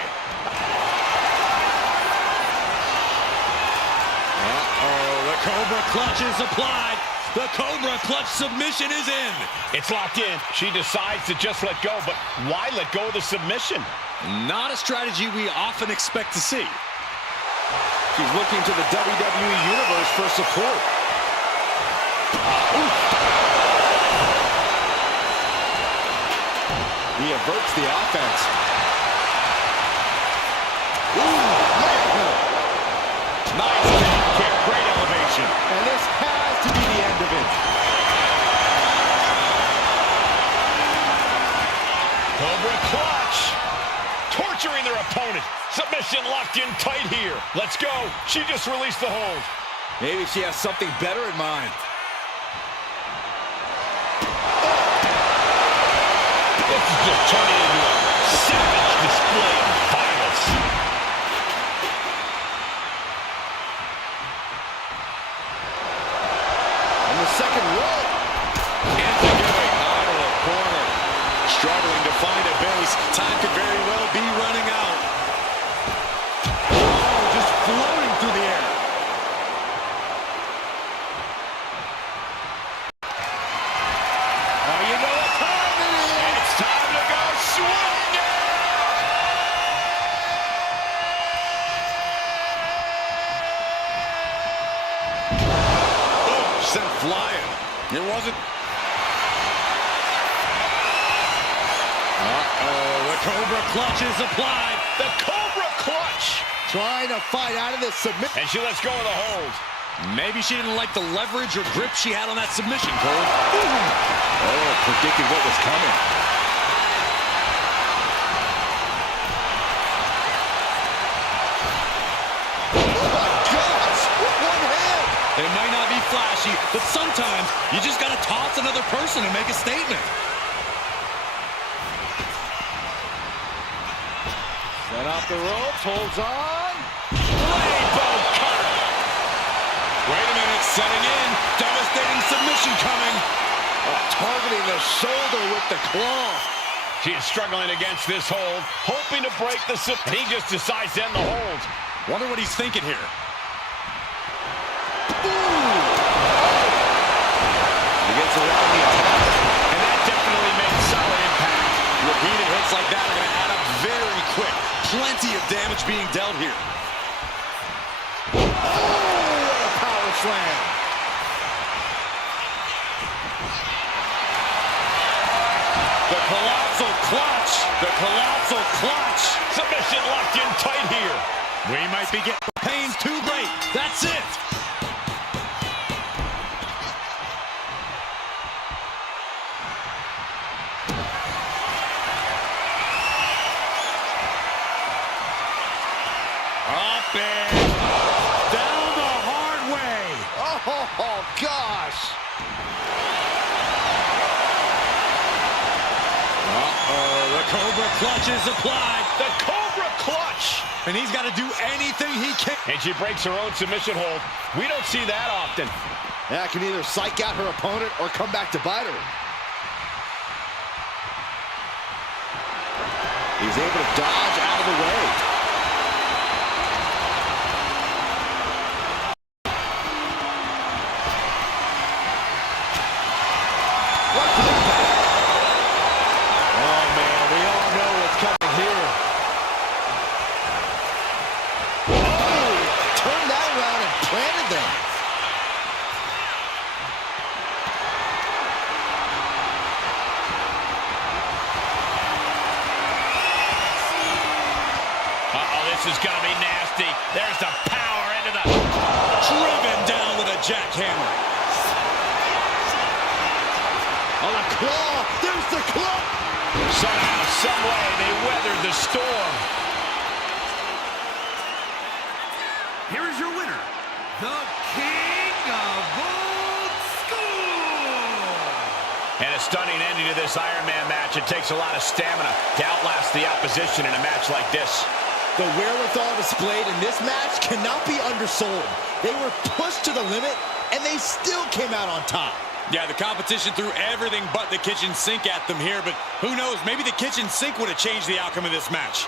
Uh-oh, the Cobra clutch is applied. The Cobra clutch submission is in. It's locked in. She decides to just let go, but why let go of the submission? Not a strategy we often expect to see. She's looking to the WWE Universe for support. He averts the offense. Nice kick, great elevation. And this has to be the end of it. Cobra clutch. Torturing their opponent. Submission locked in tight here. Let's go. She just released the hold. Maybe she has something better in mind. This is just turning into a savage display of violence. On the second rope. Enzuigiri out of the corner. Struggling to find a base. Time could very well be running out. Oh, just floating through the air. Oh, you know what time it is. It's time to go swinging. Oh, sent flying. It wasn't. Uh-oh, the Cobra clutch is applied. The Cobra clutch. Trying to fight out of this submission. And she lets go of the hold. Maybe she didn't like the leverage or grip she had on that submission, Cole. Oh, predicted what was coming. Oh my gosh, with one hand. It might not be flashy, but sometimes you just gotta toss another person and make a statement. Set off the ropes, holds on. Rainbow cutter. Wait a minute, setting in. Devastating submission coming. Targeting the shoulder with the claw. She is struggling against this hold, hoping to break the sub. He just decides to end the hold. Wonder what he's thinking here. He gets around the attack. And that definitely makes solid impact. Repeated hits like that are going to add up very quick. Plenty of damage being dealt here. Oh, what a power slam. The colossal clutch. The colossal clutch. Submission locked in tight here. We might be getting the pains too great. That's it. Up and down the hard way. Oh, gosh. Uh-oh, the Cobra clutch is applied. The Cobra clutch. And he's got to do anything he can. And she breaks her own submission hold. We don't see that often. That can either psych out her opponent or come back to bite her. He's able to dodge out of the way. What the impact? Oh, man, we all know what's coming here. Oh, turned that around and planted them. this is going to be nasty. There's the power into the... Driven down with a jackhammer. On a claw. There's the claw. Somehow, some way, they weathered the storm. Here is your winner, the King of Old School. And a stunning ending to this Iron Man match. It takes a lot of stamina to outlast the opposition in a match like this. The wherewithal displayed in this match cannot be undersold. They were pushed to the limit, and they still came out on top. Yeah, the competition threw everything but the kitchen sink at them here, but who knows, maybe the kitchen sink would have changed the outcome of this match.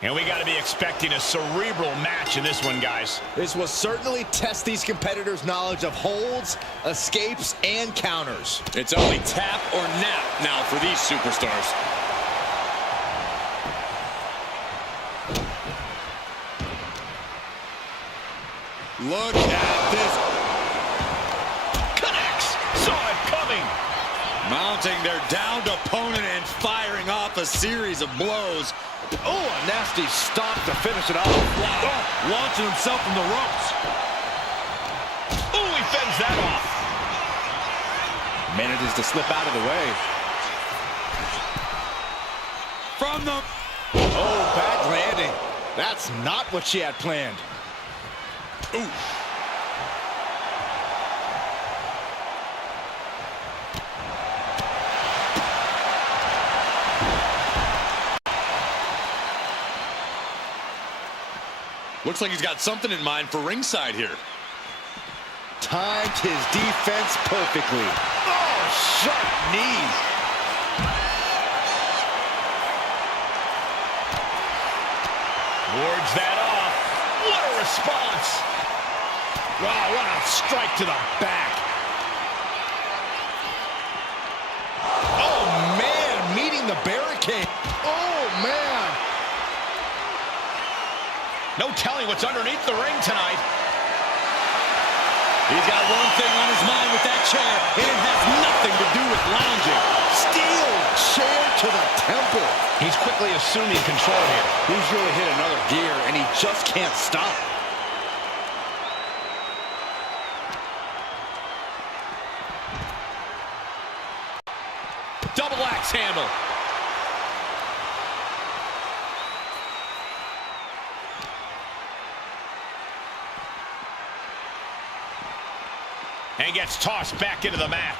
And we got to be expecting a cerebral match in this one, guys. This will certainly test these competitors' knowledge of holds, escapes, and counters. It's only tap or nap now for these superstars. Look at this. Connects. Saw it coming. Mounting their downed opponent and firing off a series of blows. Oh, a nasty stop to finish it off. Oh, launching himself from the ropes. Oh, he fends that off. Manages to slip out of the way. From the... Oh, bad landing. That's not what she had planned. Ooh. Looks like he's got something in mind for ringside here. Timed his defense perfectly. Oh, sharp knees. Wards that off. What a response. Wow, what a strike to the back. Oh, man, meeting the barricade. Oh, man. No telling what's underneath the ring tonight. He's got one thing on his mind with that chair, and it has nothing to do with lounging. Steel chair to the temple. He's quickly assuming control here. He's really hit another gear, and he just can't stop. Double axe handle. And gets tossed back into the mat.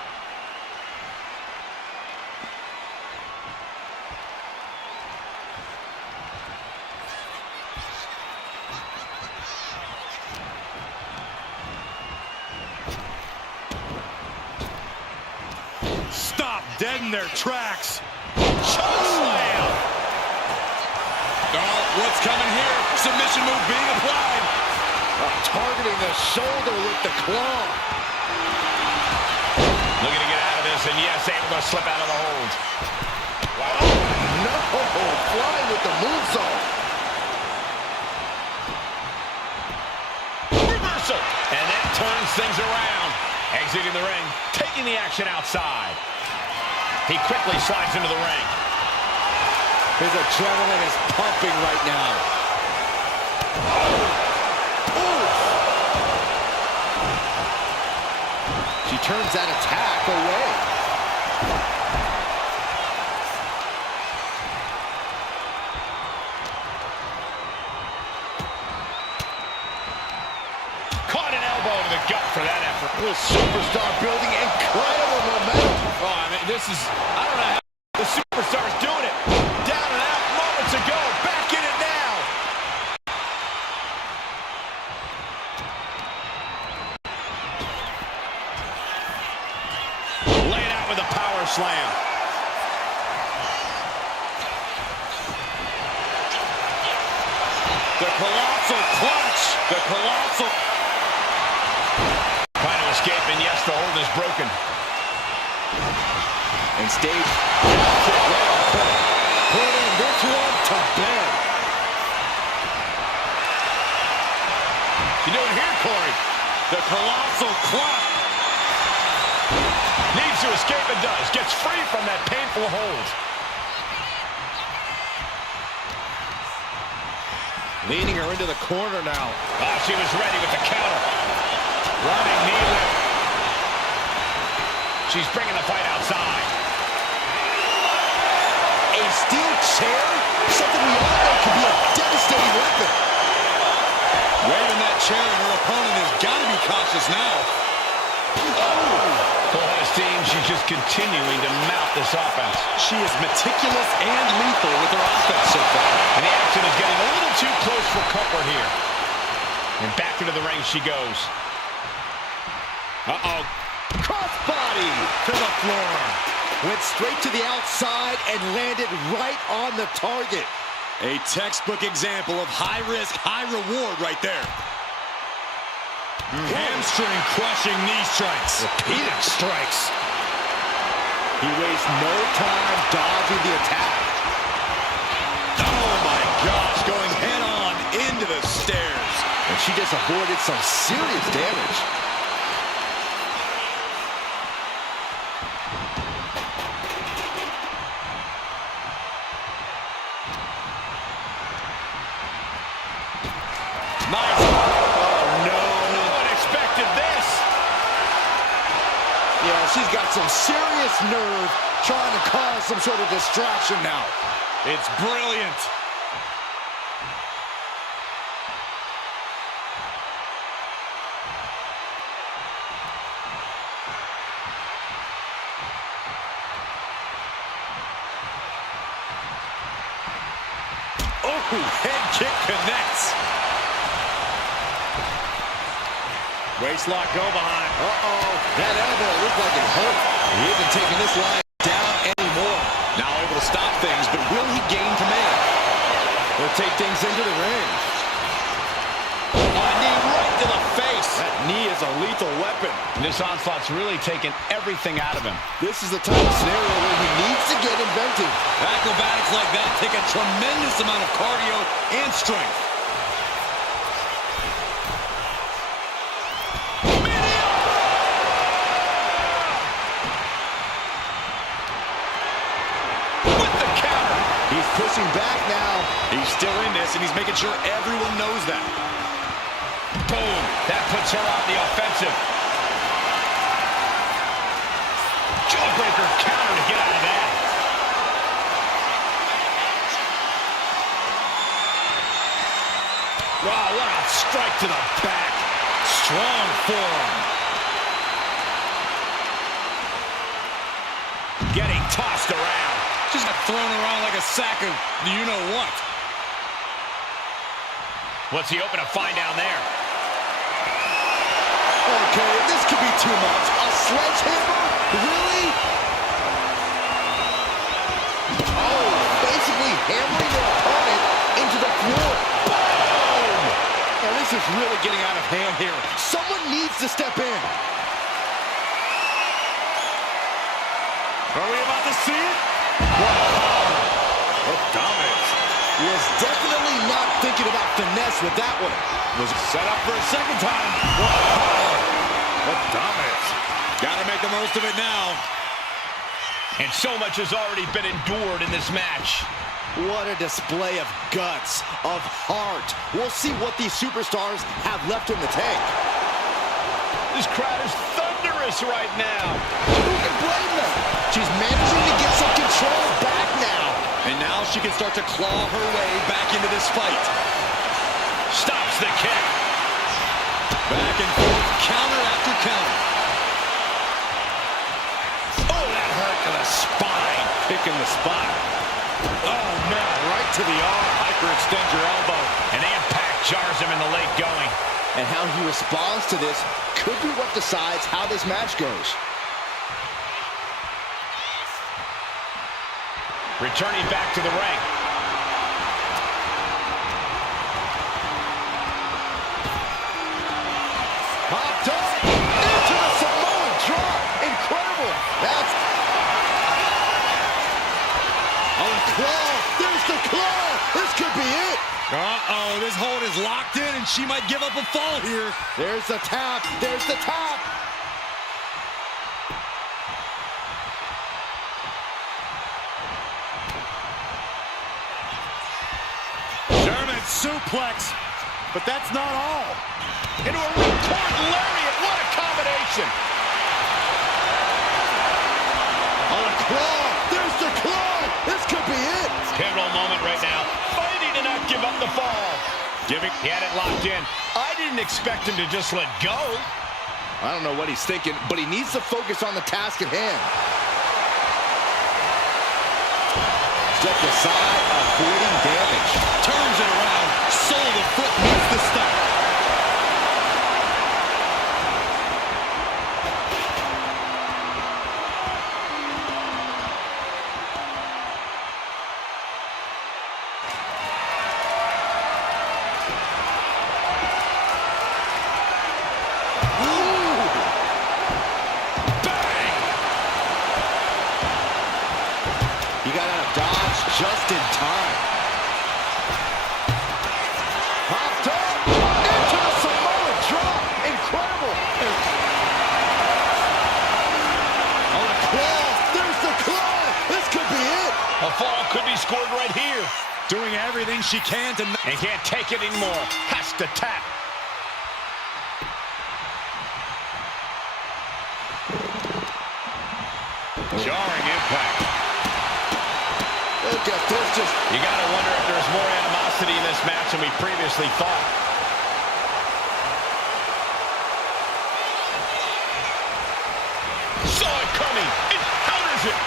Stop dead in their tracks. Chokeslam. Oh, what's coming here? Submission move being applied. Targeting the shoulder with the claw. Looking to get out of this, and yes, able to slip out of the hold. Wow. No, flying with the moonsault. Reversal. And that turns things around. Exiting the ring, taking the action outside. He quickly slides into the ring. His adrenaline is pumping right now. She turns that attack away. Caught an elbow to the gut for that effort. The Superstar building incredible momentum. Oh, I mean, this is, I don't know how the Superstar's doing it. Down and out moments ago, back in it now. Laid out with a power slam. The colossal clutch. The colossal... Trying to escape, and yes, the hold is broken. And stage kick right on point. Putting this one to bed. You doing here, Corey? The colossal clutch. Needs to escape and does. Gets free from that painful hold. Leading her into the corner now. Oh, she was ready with the counter. Running knee lift. She's bringing the fight outside. A steel chair? Something we all know can be a devastating weapon. Waving that chair, and her opponent has got to be cautious now. Full head of steam, she's just continuing to mount this offense. She is meticulous and lethal with her offense so far. And the action is getting a little too close for comfort here. And back into the ring she goes. Uh-oh. Crossbody to the floor. Went straight to the outside and landed right on the target. A textbook example of high risk, high reward right there. Hamstring crushing knee strikes. Repeated strikes. He wastes no time dodging the attack. Oh my gosh, going head on into the stairs. And she just just avoided some serious damage. Nice. Oh, no. No one expected this. Yeah, she's got some serious nerve trying to cause some sort of distraction now. It's brilliant. Oh, head kick connects. Waistlock go behind. Uh-oh, that elbow looked like it hurt. He isn't taking this line down anymore. Now able to stop things, but will he gain command? He'll take things into the ring. A knee right to the face. That knee is a lethal weapon. And this onslaught's really taken everything out of him. This is the type of scenario where he needs to get inventive. Acrobatics like that take a tremendous amount of cardio and strength. With the counter. He's pushing back now. He's still in this, and he's making sure everyone knows that. Boom. That puts her on the offensive. Jawbreaker counter to get out of that. Wow, what a strike to the back. Strong forearm. Getting tossed around. Just got thrown around like a sack of you-know-what. What's he open to find down there? Okay, this could be too much. A sledgehammer? Really? Oh, basically hammering their opponent into the floor. Boom! Now this is really getting out of hand here. Someone needs to step in. Are we about to see it? What dominance. He was definitely not thinking about finesse with that one. Was set up for a second time. What dominance. Gotta make the most of it now. And so much has already been endured in this match. What a display of guts, of heart. We'll see what these superstars have left in the tank. This crowd is thunderous right now. Who can blame them? She's managing to get some control back now. And now she can start to claw her way back into this fight. Stops the kick. Back and forth, counter after counter. Oh, that hurt to the spine. Picking the spot. Oh, man, right to the arm. Hyperextend your elbow. An impact jars him in the late going. And how he responds to this could be what decides how this match goes. Returning back to the ring. Popped up into the Samoan drop. Incredible. That's on the claw. There's the claw. This could be it. Uh-oh, this hold is locked in, and she might give up a fall here. There's the tap. There's the tap. German suplex, but that's not all. Into a ripcord lariat. What a combination. On the claw. There's the claw. This could be it. Pivotal moment right now. Fighting to not give up the fall. He had it locked in. I didn't expect him to just let go. I don't know what he's thinking, but he needs to focus on the task at hand. Stepped aside, avoiding damage. Turns it around. Sole of the foot meets the stump. He got out of dodge just in time. Popped up into the Samoan everything she can to... And can't take it anymore. Has to tap. Jarring impact. Look at this, just... You got to wonder if there's more animosity in this match than we previously thought. Saw it coming. It counters it.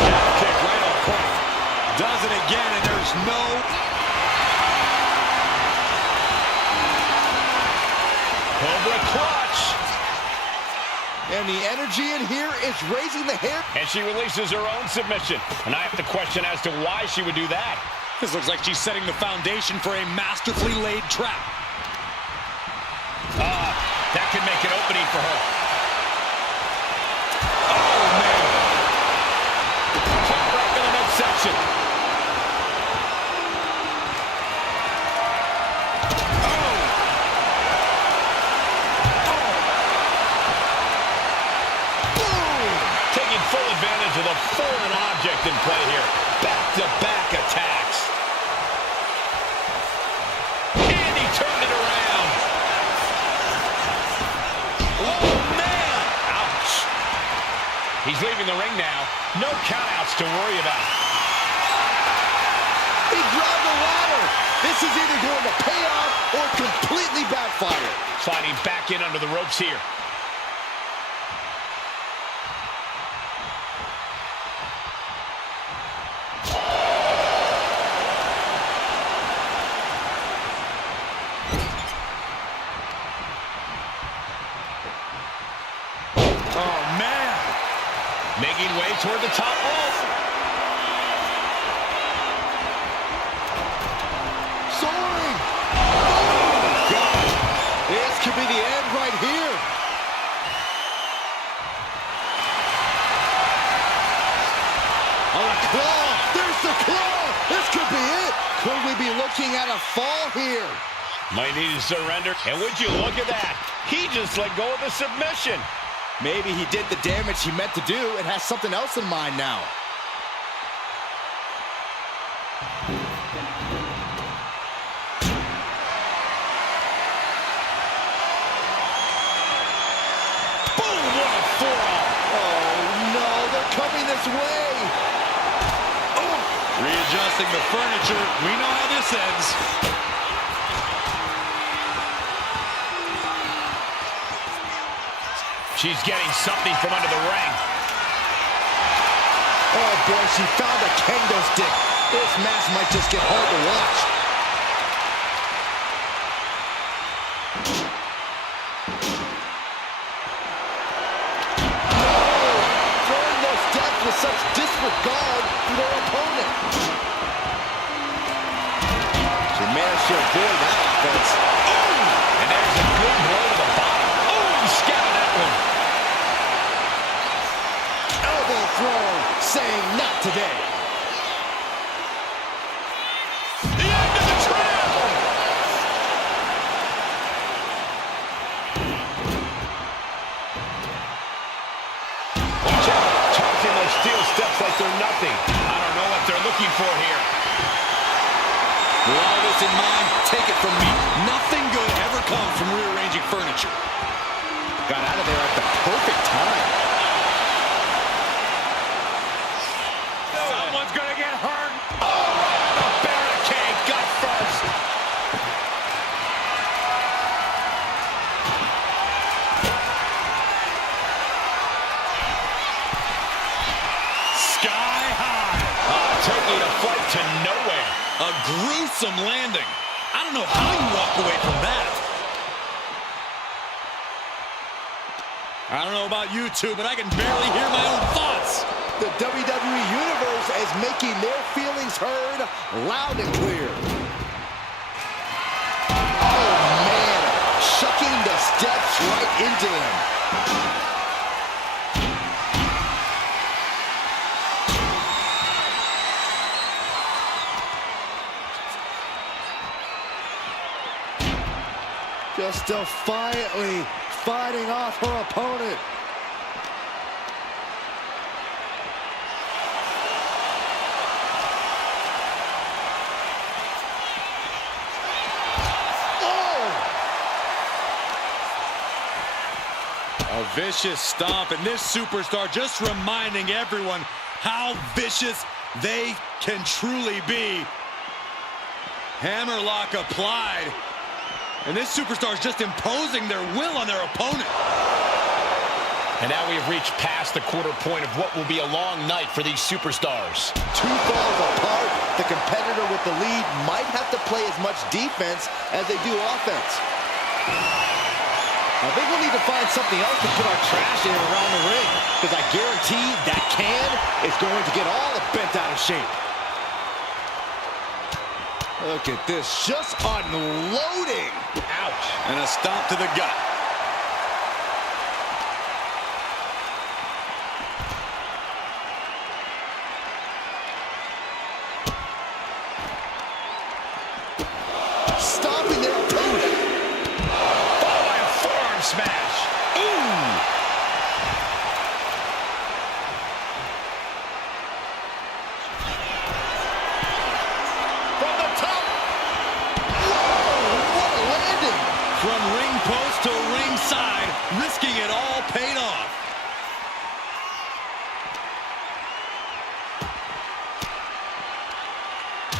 Jab kick right on point. Does it again, and there's no... Cobra clutch. And the energy in here is raising the hair. And she releases her own submission. And I have to question as to why she would do that. This looks like she's setting the foundation for a masterfully laid trap. That could make an opening for her. Oh, man. Top rope in the midsection. Full advantage of the foreign object in play here. Back-to-back attacks. And he turned it around. Oh, man. Ouch. He's leaving the ring now. No countouts to worry about. He grabbed the ladder. This is either going to pay off or completely backfire. Sliding back in under the ropes here. Making way toward the top rope. Soaring. Oh, God. This could be the end right here. Oh, the claw. There's the claw. This could be it. Could we be looking at a fall here? Might need to surrender. And would you look at that? He just let go of the submission. Maybe he did the damage he meant to do and has something else in mind now. Boom! What a forearm! Oh, no, they're coming this way. Oh. Readjusting the furniture. We know how this ends. She's getting something from under the ring. Oh, boy, she found a kendo stick. This match might just get hard to watch. No! Throwing those steps with such disregard for their opponent. She managed to avoid that offense. Oh! And there's a good blow to the bottom. Oh, he scattered that one. Elbow throw, saying not today. The end of the trap! Watch out, tossing those steel steps like they're nothing. I don't know what they're looking for here. With all this in mind, take it from me. Nothing good ever comes from rearranging furniture. Got out of there at the perfect time. Someone's gonna get hurt. Oh, a barricade, gut first. Sky high. Taking a flight to nowhere. A gruesome landing. I don't know how you walk away from that. I don't know about you two, but I can barely hear my own thoughts. The WWE Universe is making their feelings heard loud and clear. Oh, man. Shucking the steps right into him. Just defiantly fighting off her opponent. A vicious stomp, and this superstar just reminding everyone how vicious they can truly be. Hammerlock applied, and this superstar is just imposing their will on their opponent. And now we have reached past the quarter point of what will be a long night for these superstars. Two falls apart, the competitor with the lead might have to play as much defense as they do offense. I think we'll need to find something else to put our trash in around the ring, because I guarantee that can is going to get all bent out of shape. Look at this, just unloading. Ouch. And a stomp to the gut. Stomping their opponent. Followed by a forearm smash. Ooh. From the top. Whoa, what a landing. From ring post to ringside, risking it all paid off.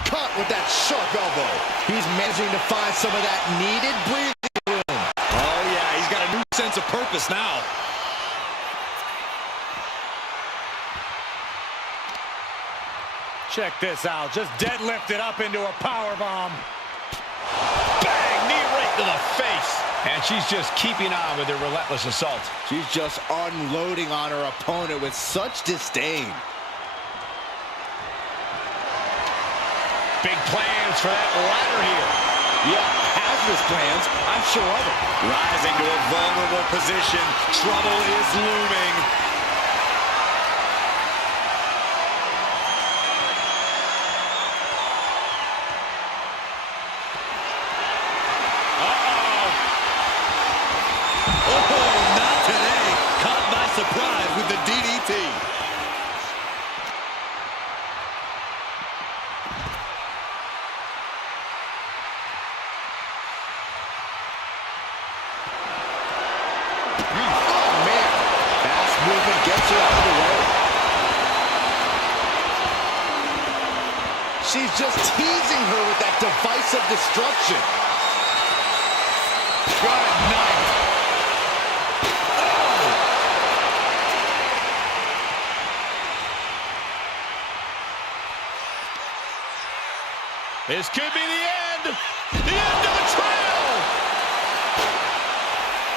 Caught with that sharp elbow. He's managing to find some of that needed breathing room. Oh yeah, he's got a new sense of purpose now. Check this out, just deadlifted up into a powerbomb. Bang! Knee right to the face. And she's just keeping on with her relentless assault. She's just unloading on her opponent with such disdain. Big plans for that ladder here. Yeah, hazardous plans. I'm sure of it. Rising to a vulnerable position, trouble is looming. Surprise with the DDT. Oh, man. Fast movement gets her out of the way. She's just teasing her with that device of destruction. Good night. This could be the end. The end of the trail.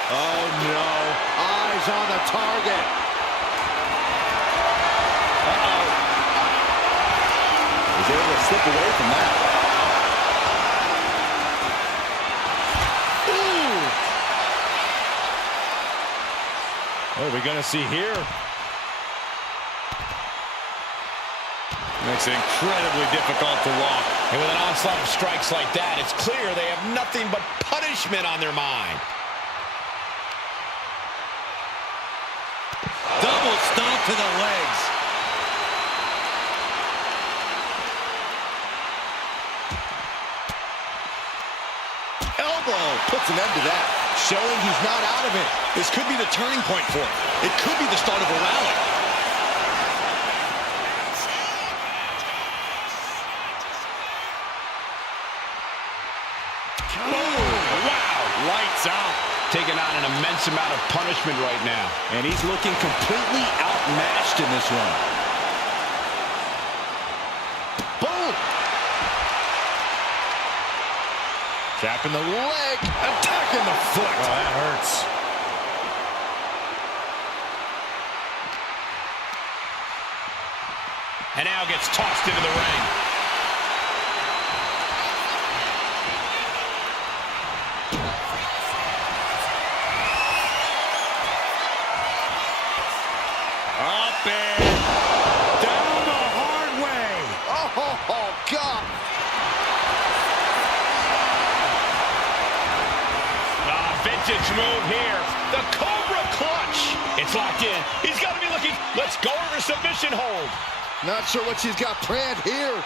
Oh, no. Eyes on the target. Uh-oh. He's able to slip away from that. Ooh. What are we going to see here? Makes it incredibly difficult to walk. And with an onslaught of strikes like that, it's clear they have nothing but punishment on their mind. Double stomp to the legs. Elbow puts an end to that, showing he's not out of it. This could be the turning point for him. It could be the start of a rally. Lights out. Taking on an immense amount of punishment right now. And he's looking completely outmatched in this run. Boom! Tapping the leg, attacking the foot. Oh, that hurts. And now gets tossed into the ring. Up and down the hard way. Oh, God. Vintage move here. The Cobra clutch. It's locked in. He's got to be looking. Let's go over submission hold. Not sure what she's got planned here.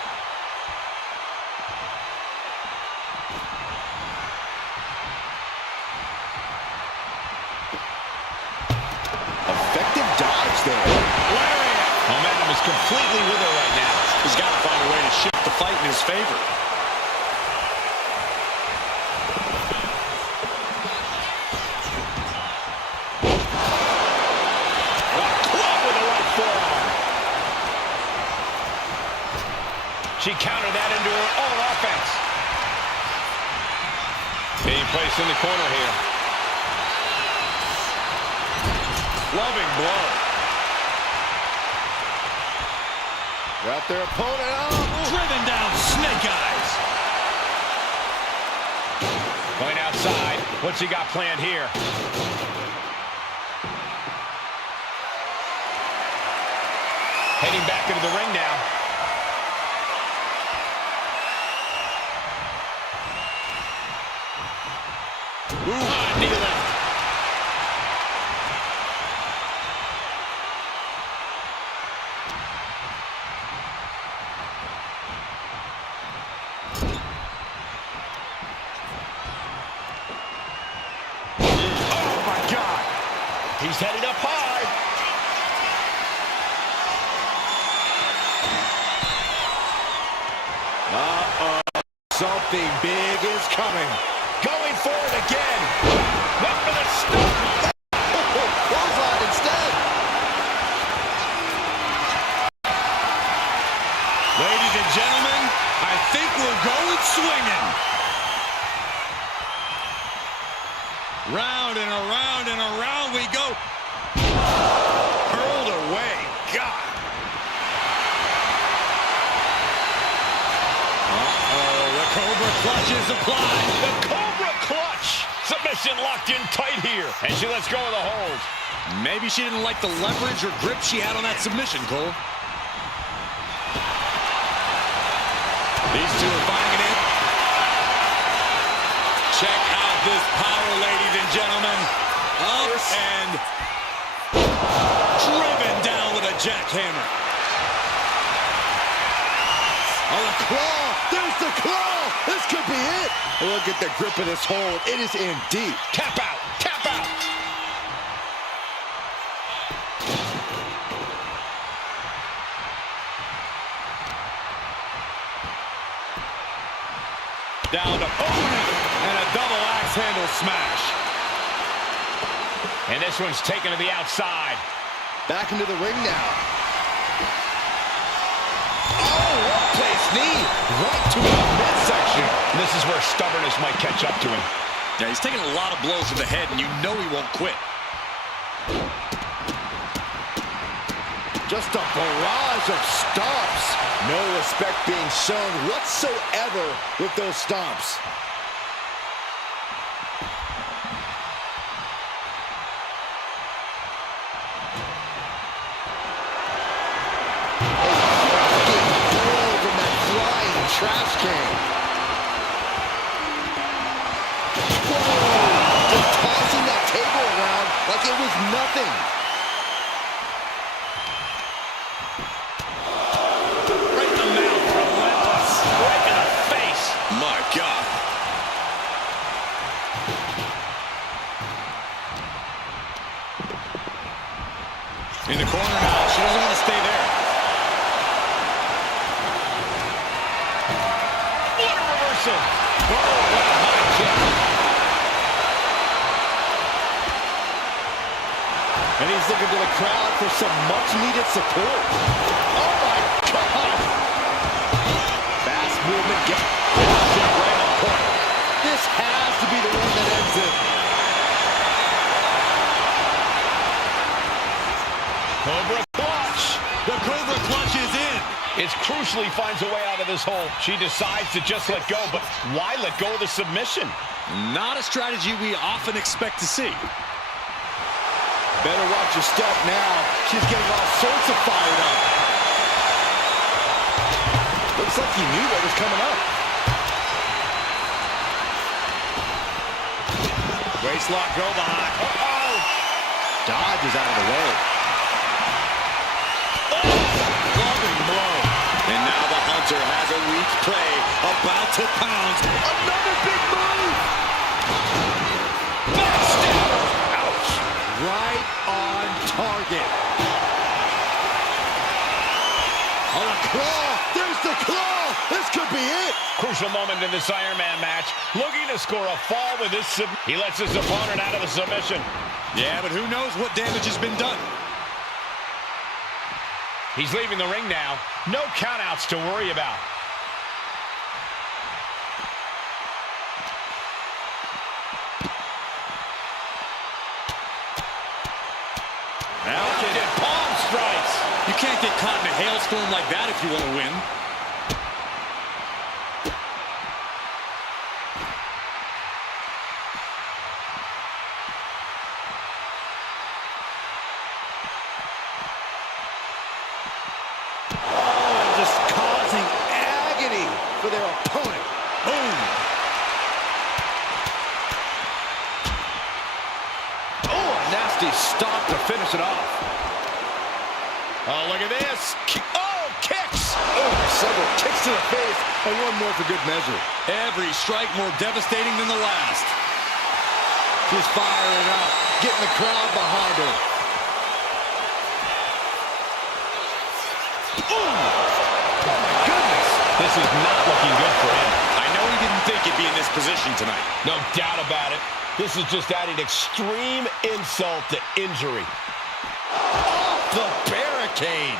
momentum is completely with her right now. He's got to find a way to shift the fight in his favor. She countered that into her own offense. Being placed in the corner here. Loving blow. Got their opponent out. Driven down, snake eyes. Going outside. What's he got planned here? Heading back into the ring now. Ooh, knee lift. Oh, my God. He's headed up high. Uh-oh. Something big is coming. Going for it again. Went for the stomp. Clothesline instead. Ladies and gentlemen, I think we're going swinging. Round and around and around we go. Hurled away. God. Uh-oh, the Cobra clutch is applied. The Cobra clutch. Submission locked in tight here. And she lets go of the hold. Maybe she didn't like the leverage or grip she had on that submission, Cole. These two are finding it in. Check out this power, ladies and gentlemen. Up and driven down with a jackhammer. Oh, the claw. There's the claw. This could be it. Look at the grip of this hold. It is in deep. Tap out. Tap out. Down to opponent and a double axe handle smash. And this one's taken to the outside. Back into the ring now. Oh, one-place knee right to the midsection. This is where stubbornness might catch up to him. Yeah, he's taking a lot of blows to the head, and you know he won't quit. Just a barrage of stomps. No respect being shown whatsoever with those stomps. Trash can. Whoa! Just tossing that table around like it was nothing. Right in the mouth, relentless. Right in the face. My God. In the corner now. She doesn't want to stay there. Oh, what a high kick. And he's looking to the crowd for some much-needed support. Oh, my God. Fast movement. Right on point. This has to be the one that ends it. Cobra clutch. The Cobra clutch is in. It's crucially finds a way out of this hole. She decides to just let go, but why let go of the submission? Not a strategy we often expect to see. Better watch your step now. She's getting all sorts of fired up. Looks like he knew what was coming up. Waistlock go behind. Uh-oh. Dodges out of the way. Loving blow. And now the Hunter has a weak prey about to pounce. Another big move. Backstabber. Ouch. Right on target. crucial moment in this Iron Man match. Looking to score a fall with this he lets his opponent out of the submission. Yeah, but who knows what damage has been done. He's leaving the ring now. No countouts to worry about. Now Get palm strikes. you can't get caught in a hailstorm like that if you want to win. Just causing agony for their opponent. Boom. Oh, a nasty stop to finish it off. Oh, look at this. Oh, kicks. Oh, several kicks to the face, and one more for good measure. Every strike more devastating than the last. She's firing up, getting the crowd behind her. This is not looking good for him. I know he didn't think he'd be in this position tonight. No doubt about it. This is just adding extreme insult to injury. Off the barricade.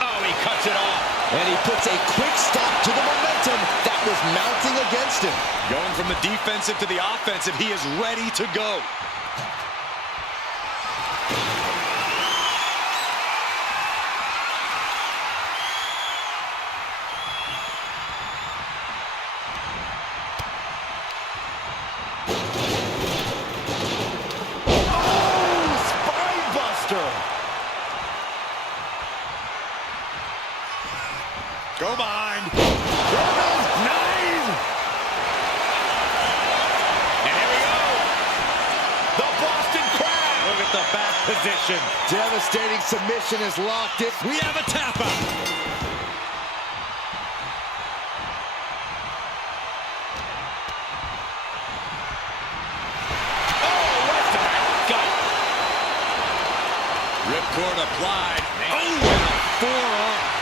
Oh, he cuts it off. And he puts a quick stop to the momentum that was mounting against him. Going from the defensive to the offensive, he is ready to go. Go behind. Nine. And here we go. The Boston Crab. Look at the back position. Devastating submission is locked in. We have a tap out. Oh, right to the gut. Ripcord applied. Oh, and a forearm.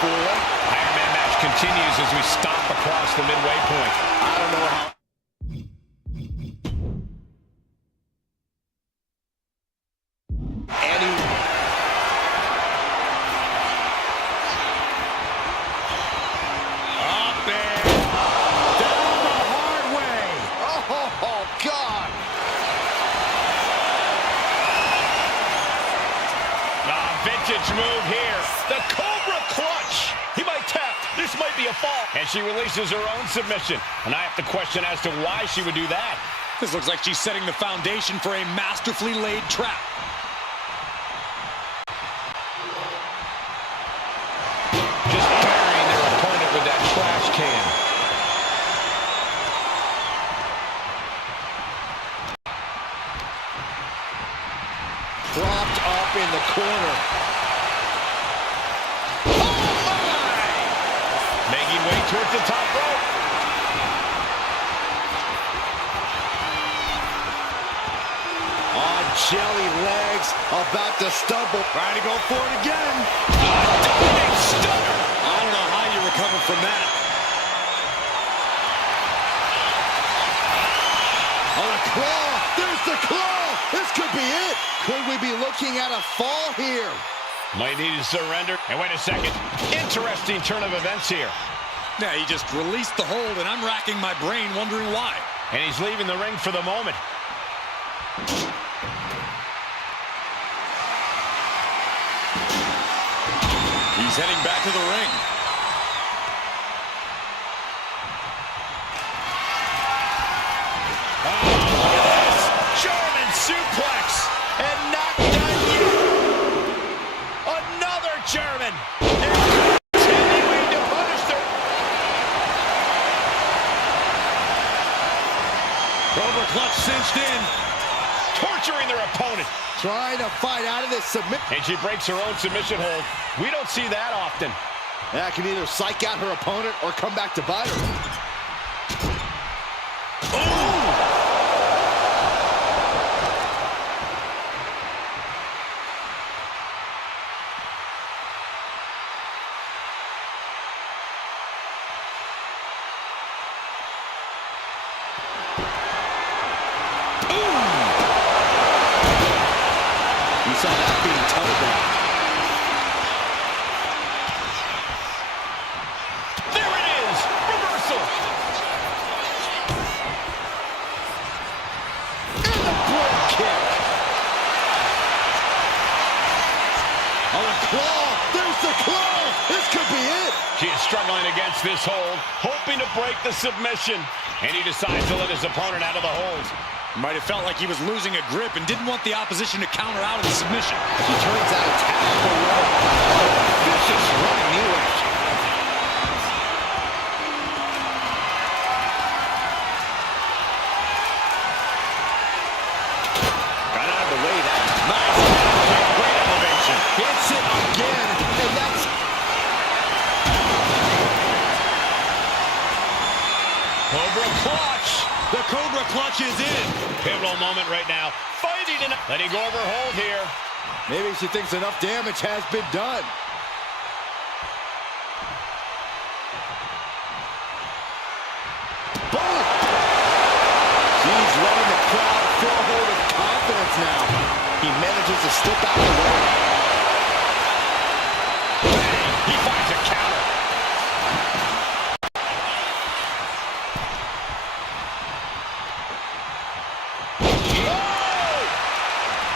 before. Iron Man match continues as we stop across the midway point. I don't know how. Vintage move here. The Cobra Clutch. He might tap. This might be a fall. And she releases her own submission. And I have to question as to why she would do that. This looks like she's setting the foundation for a masterfully laid trap. Just burying their opponent with that trash can. Propped up in the corner. Oh, my! Making way towards the top rope. On jelly legs, about to stumble. Trying to go for it again. Diving stunner. I don't know how you recover from that. On a claw. There's the claw. This could be it. Could we be looking at a fall here? Might need to surrender. And wait a second. Interesting turn of events here. Yeah, he just released the hold, and I'm racking my brain wondering why. And he's leaving the ring for the moment. He's heading back to the ring. German suplex, and not done yet. Another German. And continuing to punish them. Cobra Clutch cinched in. Torturing their opponent. Trying to fight out of this submission. And she breaks her own submission hold. We don't see that often. That can either psych out her opponent or come back to bite her. You saw that being telegraphed. There it is! Reversal! And the brogue kick. On a claw. There's the claw. This could be it. She is struggling against this hold, hoping to break the submission. And he decides to let his opponent out of the hold. Might have felt like he was losing a grip and didn't want the opposition to counter out of the submission. She turns that attack below. Vicious running knee lift. Got out of the way that. Nice. Great elevation. Hits it again. And that's. Cobra Clutch. The Cobra Clutch is in. Pivotal moment right now. Fighting and letting go of her hold here. Maybe she thinks enough damage has been done. Boom! She's letting the crowd fill her with confidence now. He manages to slip out of the way. Bang! He finds a counter.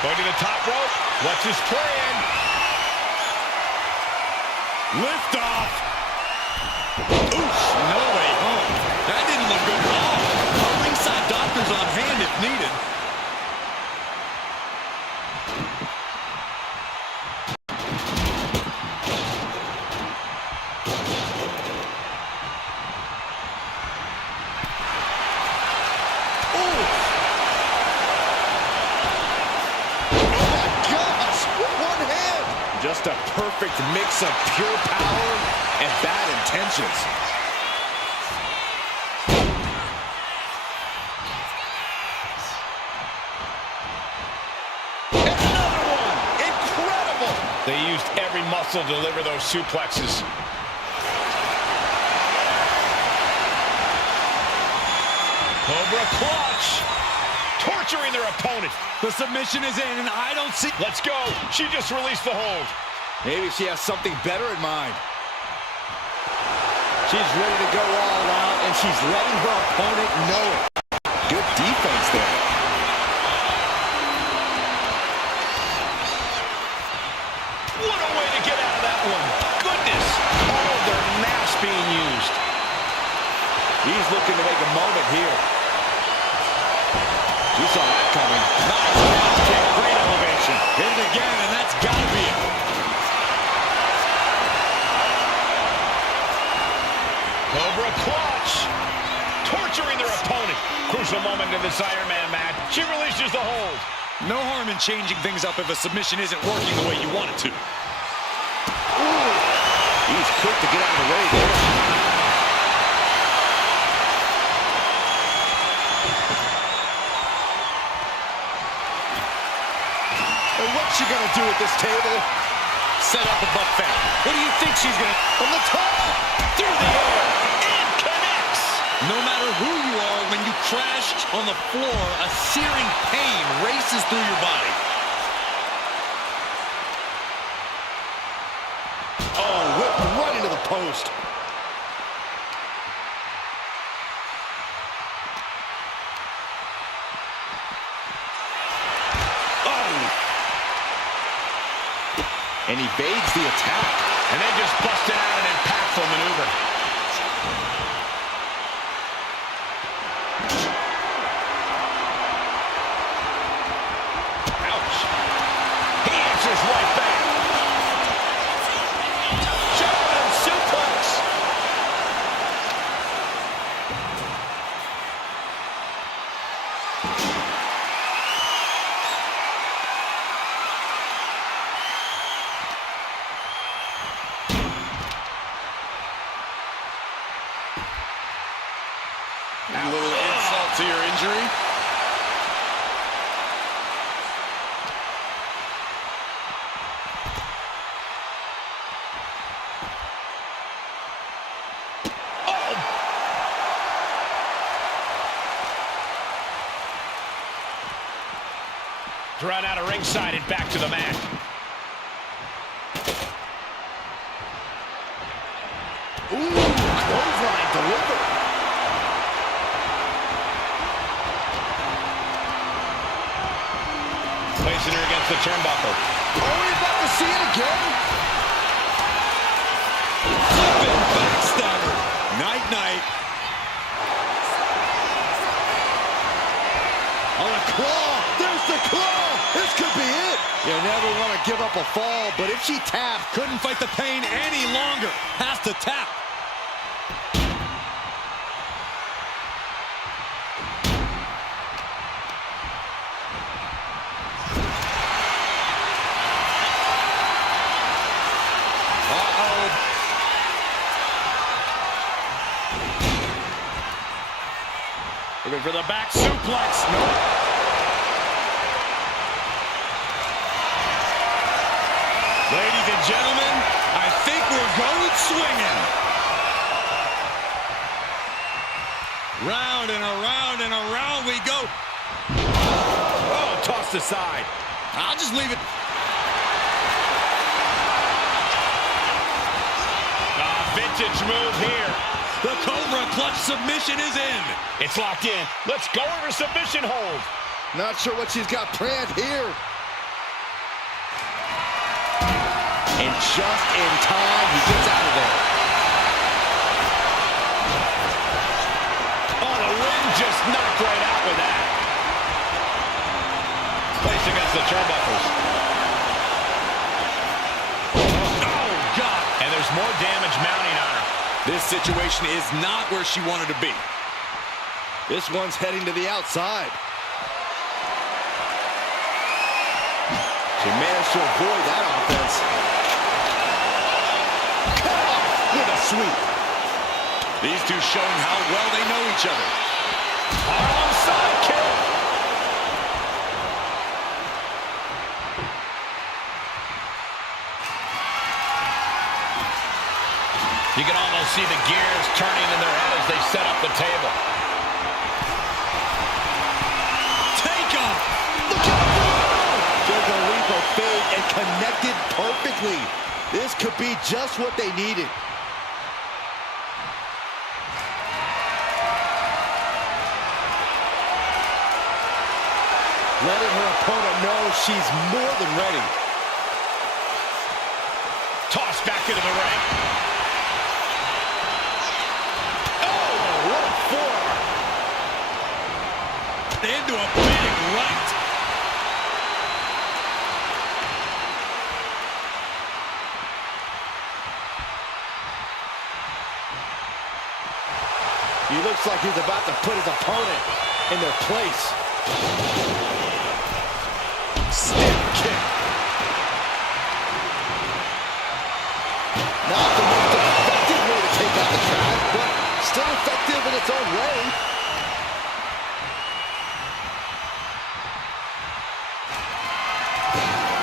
Going to the top rope. What's his plan? Lift off. Oof, no way home. That didn't look good at all. Ringside doctors on hand if needed. Just a perfect mix of pure power and bad intentions. And another one! Incredible! They used every muscle to deliver those suplexes. Cobra clutch. Torturing their opponent. The submission is in, and I don't see... Let's go. She just released the hold. Maybe she has something better in mind. She's ready to go all out, and she's letting her opponent know it. Good defense there. What a way to get out of that one. Goodness. Oh, their maps being used. He's looking to make a moment here. You saw that coming. Nice calf kick, great elevation. Hit it again, and that's got to be it. Cobra clutch. Torturing their opponent. Crucial moment in this Iron Man match. She releases the hold. No harm in changing things up if a submission isn't working the way you want it to. Ooh. He's quick to get out of the way there. And what's she gonna do at this table? Set up a buffet. What do you think she's gonna... From the top! Through the air! And connects! No matter who you are, when you crash on the floor, a searing pain races through your body. Oh, whipped right into the post. And evades the attack. And they just busted out an impactful maneuver. Ouch. He answers right back. German suplex. A little insult to your injury. Run out of ringside and back to the mat. Ooh, clothesline delivered. Placing her against the turnbuckle. Are we about to see it again? Flipping backstabber. Night-night. On a claw. There's the claw. This could be it. You never want to give up a fall, but if she tapped, Couldn't fight the pain any longer. Has to tap. Looking for the back suplex. Nope. Ladies and gentlemen, I think we're going swinging. Round and around we go. Oh, tossed aside. I'll just leave it. Vintage move here. The Cobra clutch submission is in. It's locked in. Let's go over submission hold. not sure what she's got planned here. And just in time, he gets out of there. On a limb, just knocked right out with that. Placed against the turnbuckles. Oh, God. And there's more damage mounting on her. This situation is not where she wanted to be. This one's heading to the outside. She managed to avoid that offense. Cut off with a sweep. These two showing how well they know each other. Alongside kick. You can almost see the gears turning in their head as they set up the table. perfectly. This could be just what they needed. Letting her opponent know she's more than ready. Tossed back into the ring. Oh, what a forearm. Into a big right. He looks like he's about to put his opponent in their place. Stiff kick. Not the most effective way to take out the crowd, but still effective in its own way.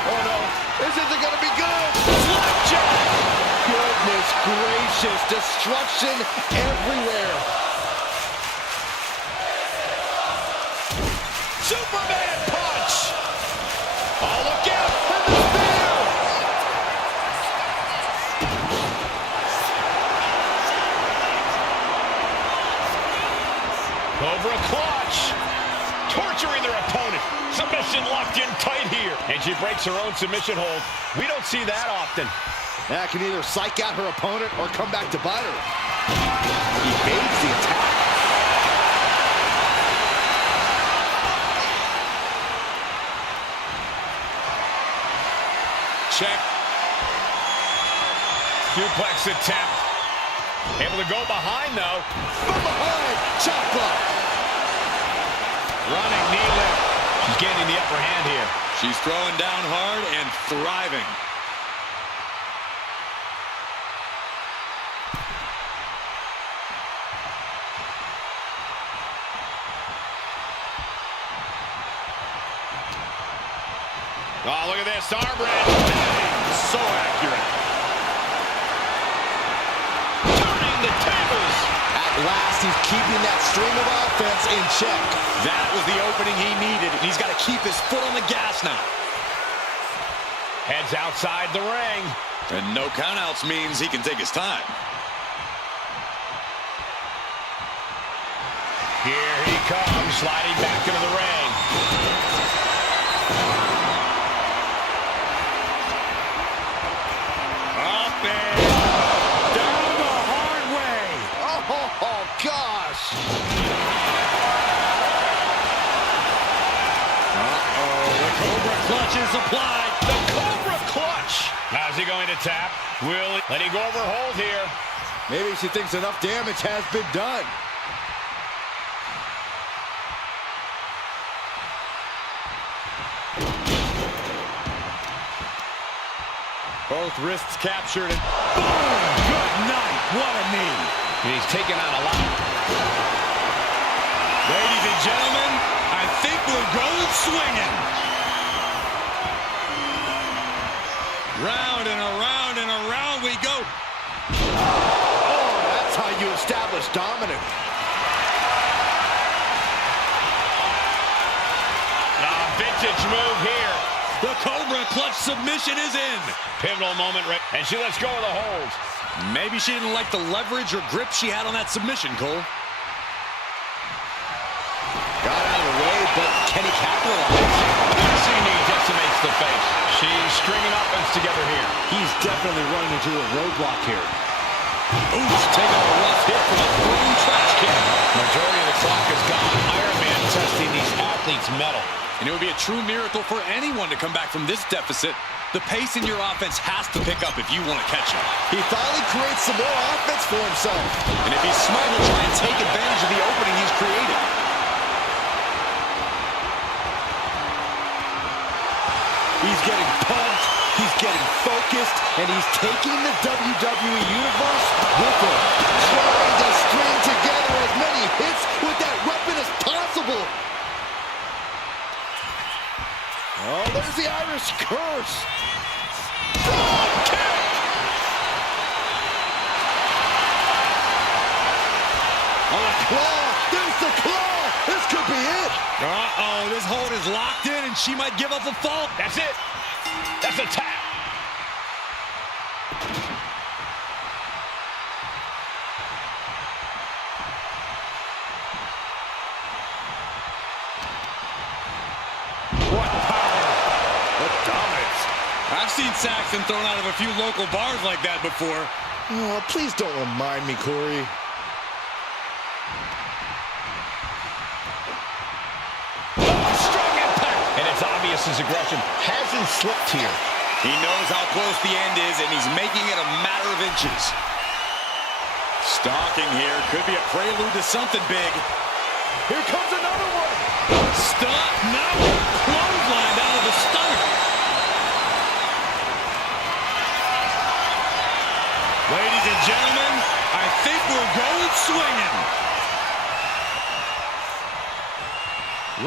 Oh no, this isn't gonna be good. Slapjack! Goodness gracious, destruction everywhere. Superman punch! Oh, look out! And the spear! Over a clutch. Torturing their opponent. Submission locked in tight here. And she breaks her own submission hold. We don't see that often. That can either psych out her opponent or come back to bite her. Evades the attack. Check. Suplex attempt. Able to go behind, though. From behind, chop block. Running knee lift. She's gaining the upper hand here. She's throwing down hard and thriving. Oh, look at this. Arm wrench. So accurate. Turning the tables. At last, he's keeping that string of offense in check. That was the opening he needed, and he's got to keep his foot on the gas now. Heads outside the ring. And no countouts means he can take his time. Here he comes, sliding back into the ring. Up and down the hard way. Oh, gosh. The Cobra clutch is applied. The Cobra clutch. How's he going to tap? Will he let him go over hold here? Maybe she thinks enough damage has been done. Both wrists captured. And boom! Good night. What a knee. And he's taking on a lot. Ladies and gentlemen, I think we're going swinging. Round and around we go. Oh, that's how you establish dominance. Vintage move here. The Cobra clutch submission is in. Pivotal moment, right? And she lets go of the hold. Maybe she didn't like the leverage or grip she had on that submission, Cole. Got out of the way, but can he capitalize? Piercing knee decimates the face. She's stringing offense together here. He's definitely running into a roadblock here. Ooh, taking a rough hit from a thrown trash can. Majority of the clock is gone. Iron Man testing these athletes' mettle. And it would be a true miracle for anyone to come back from this deficit. The pace in your offense has to pick up if you want to catch him. He finally creates some more offense for himself. And if he's smart, he'll try and take advantage of the opening he's created. He's getting pumped, he's getting focused, and he's taking the WWE Universe with him. Trying to string together as many hits with that weapon as possible. Oh, there's the Irish curse. Frog kick. On a claw. There's the claw. This could be it. Uh-oh, this hold is locked in, and she might give up a fall. That's it. That's a tap. What power. What dominance. I've seen Saxton thrown out of a few local bars like that before. Oh, please don't remind me, Corey. Strong impact. And it's obvious his aggression hasn't slipped here. He knows how close the end is, and he's making it a matter of inches. Stalking here could be a prelude to something big. Here comes another one. Stop now. Clothesline out of the stunner. Ladies and gentlemen, I think we're going swinging.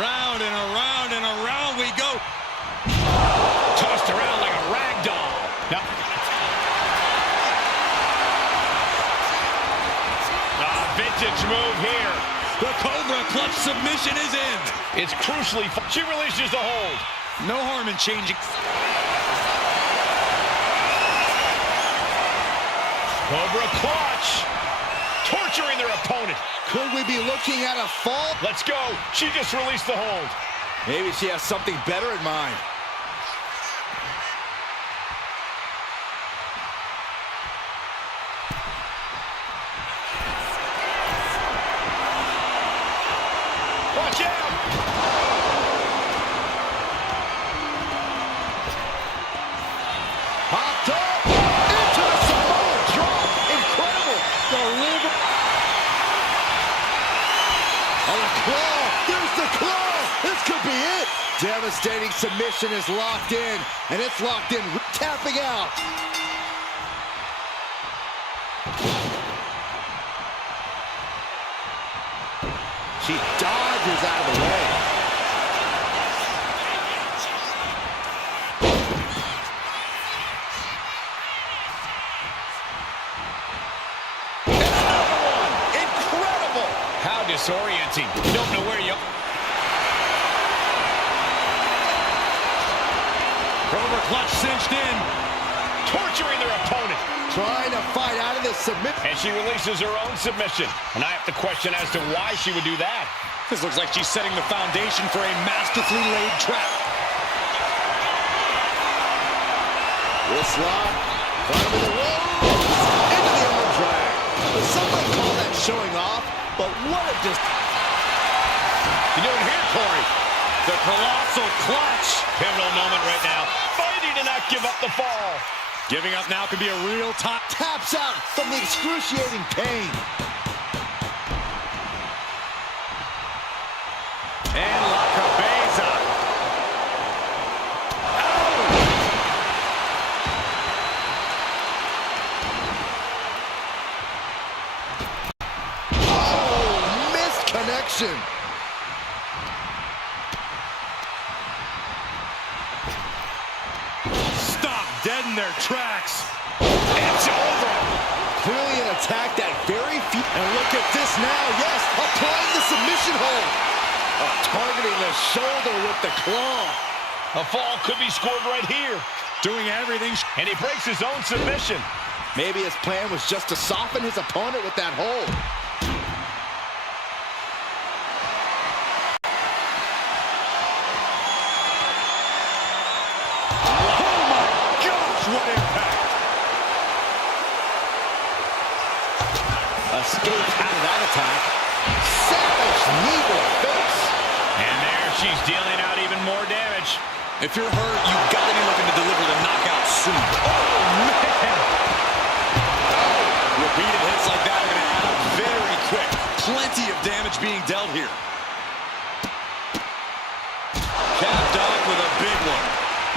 Round and around we go. Tossed around like a rag doll. Now, vintage move here. The Cobra clutch submission is in. It's crucially. She releases the hold. No harm in changing. Cobra clutch. Torturing their opponent. Could we be looking at a fall? Let's go. She just released the hold. Maybe she has something better in mind. Watch out. Popped up into the Samoa drop. Incredible. Deliver. Oh, the claw. There's the claw. This could be it. Devastating submission is locked in, and it's locked in. Tapping out. She dodges out of the way. Another one. Incredible. How disorienting. You don't know where you... Cobra clutch cinched in. Torturing their opponent. Trying to fight out of this submission. And she releases her own submission. And I have to question as to why she would do that. This looks like she's setting the foundation for a masterfully laid trap. This lock. Front of the Rhodes. Into the arm drag. Some might call that showing off, but what a You doing here, Corey? The colossal clutch. Pivotal moment right now. Fighting to not give up the fall. Giving up now could be a real top. taps out from the excruciating pain. And La Cabeza. Oh, missed connection. Stop dead in their tracks. It's over. Clearly an attack that very few. And look at this now. Yes, applying the submission hold. Targeting the shoulder with the claw. A fall could be scored right here. Doing everything. And he breaks his own submission. Maybe his plan was just to soften his opponent with that hold. Oh my gosh, what impact. Escapes out of that attack. Savage knee to the face. And there she's dealing out even more damage. If you're hurt, you've got to be looking to deliver the knockout soon. Oh, man. Repeated hits like that are going to add up very quick. Plenty of damage being dealt here. Capped off with a big one.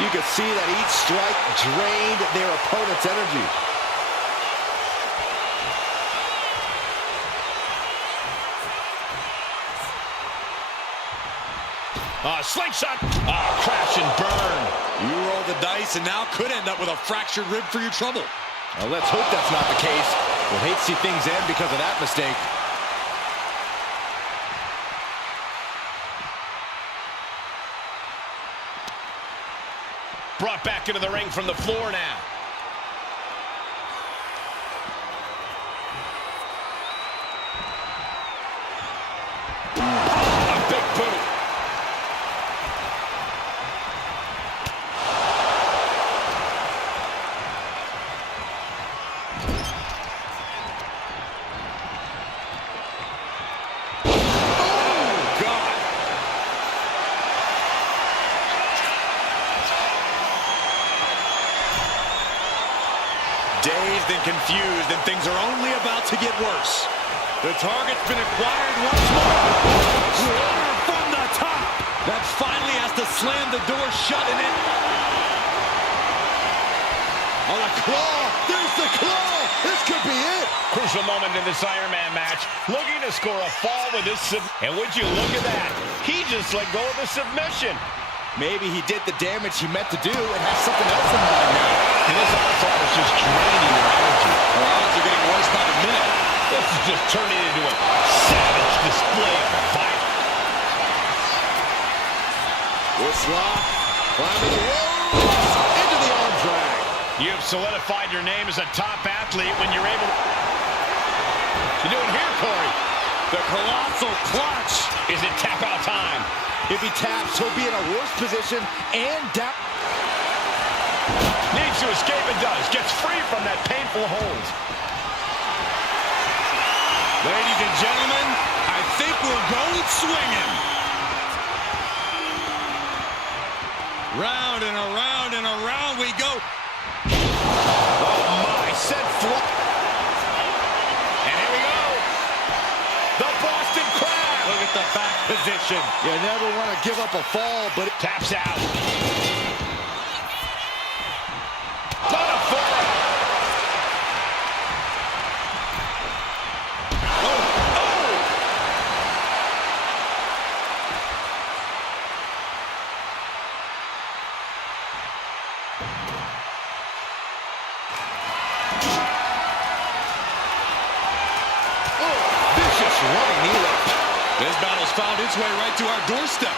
You could see that each strike drained their opponent's energy. Slingshot. Crash and burn. You roll the dice and now could end up with a fractured rib for your trouble. Well, let's hope that's not the case. We'll hate to see things end because of that mistake. Brought back into the ring from the floor now. A big boot. dazed and confused, and things are only about to get worse. The target's been acquired once more. Slaughter from the top. That finally has to slam the door shut in it. On a claw. There's the claw. This could be it. Crucial moment in this Iron Man match. Looking to score a fall with this and would you look at that? He just let go of the submission. Maybe he did the damage he meant to do and has something else in mind now. And this onslaught is just draining your energy. The odds are getting worse by the minute. This is just turning into a savage display of violence. This lock, climbing the ropes, into the arm drag. You have solidified your name as a top athlete when you're able to... What's he doing here, Corey? The colossal clutch. Is it tap out time? If he taps, he'll be in a worse position and down. Needs to escape and does. Gets free from that painful hold. Ladies and gentlemen, I think we're going swinging. Round and around and around we go. Oh my, set flop. And here we go. The Boston Crab. Look at the back position. You never want to give up a fall, but it Taps out. Not a forearm. vicious running knee lift. This battle's found its way right to our doorstep.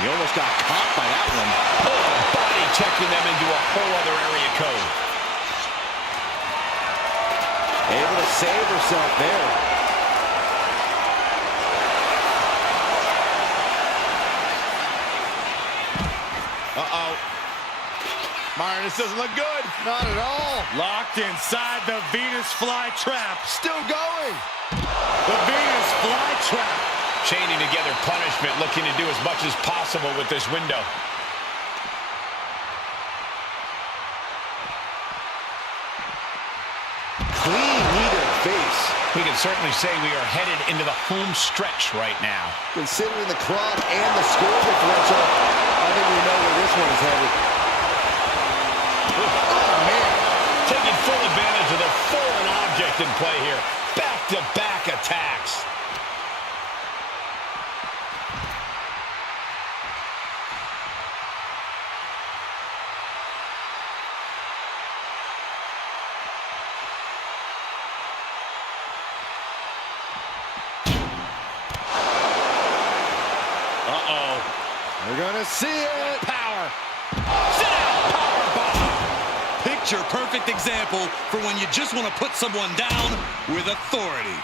He almost got caught by that one. Oh, body checking them into a whole other area code. Able to save herself there. Uh-oh. Myron, this doesn't look good. Not at all. Locked inside the Venus flytrap. Still going. The Venus flytrap. Chaining together punishment, looking to do as much as possible with this window. Clean knee to the face. We can certainly say we are headed into the home stretch right now. Considering the clock and the score differential, I think we know where this one is headed. Oh, man. Taking full advantage of the foreign object in play here. Back-to-back attacks. Uh-oh. We're gonna see it. Power. Sit out. Power bomb. Picture perfect example for when you just want to put someone down with authority.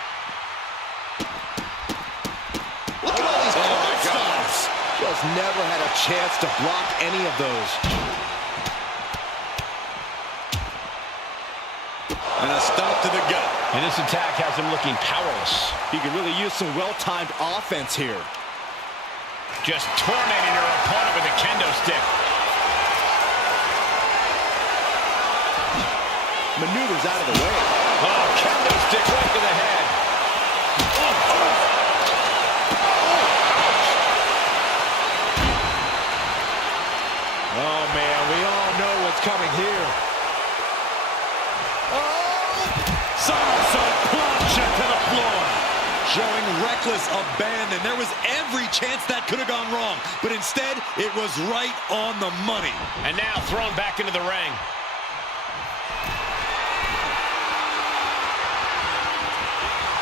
Look at all these my stops. Just never had a chance to block any of those. And a stop to the gut. And this attack has him looking powerless. He could really use some well-timed offense here. Just tormenting her opponent with a kendo stick. Maneuvers out of the way. Oh, kendo stick right to the head. Oh, man, we all know what's coming here. Somersault plunge to the floor. Showing reckless abandon. There was every chance that could have gone wrong, but instead, it was right on the money. And now thrown back into the ring.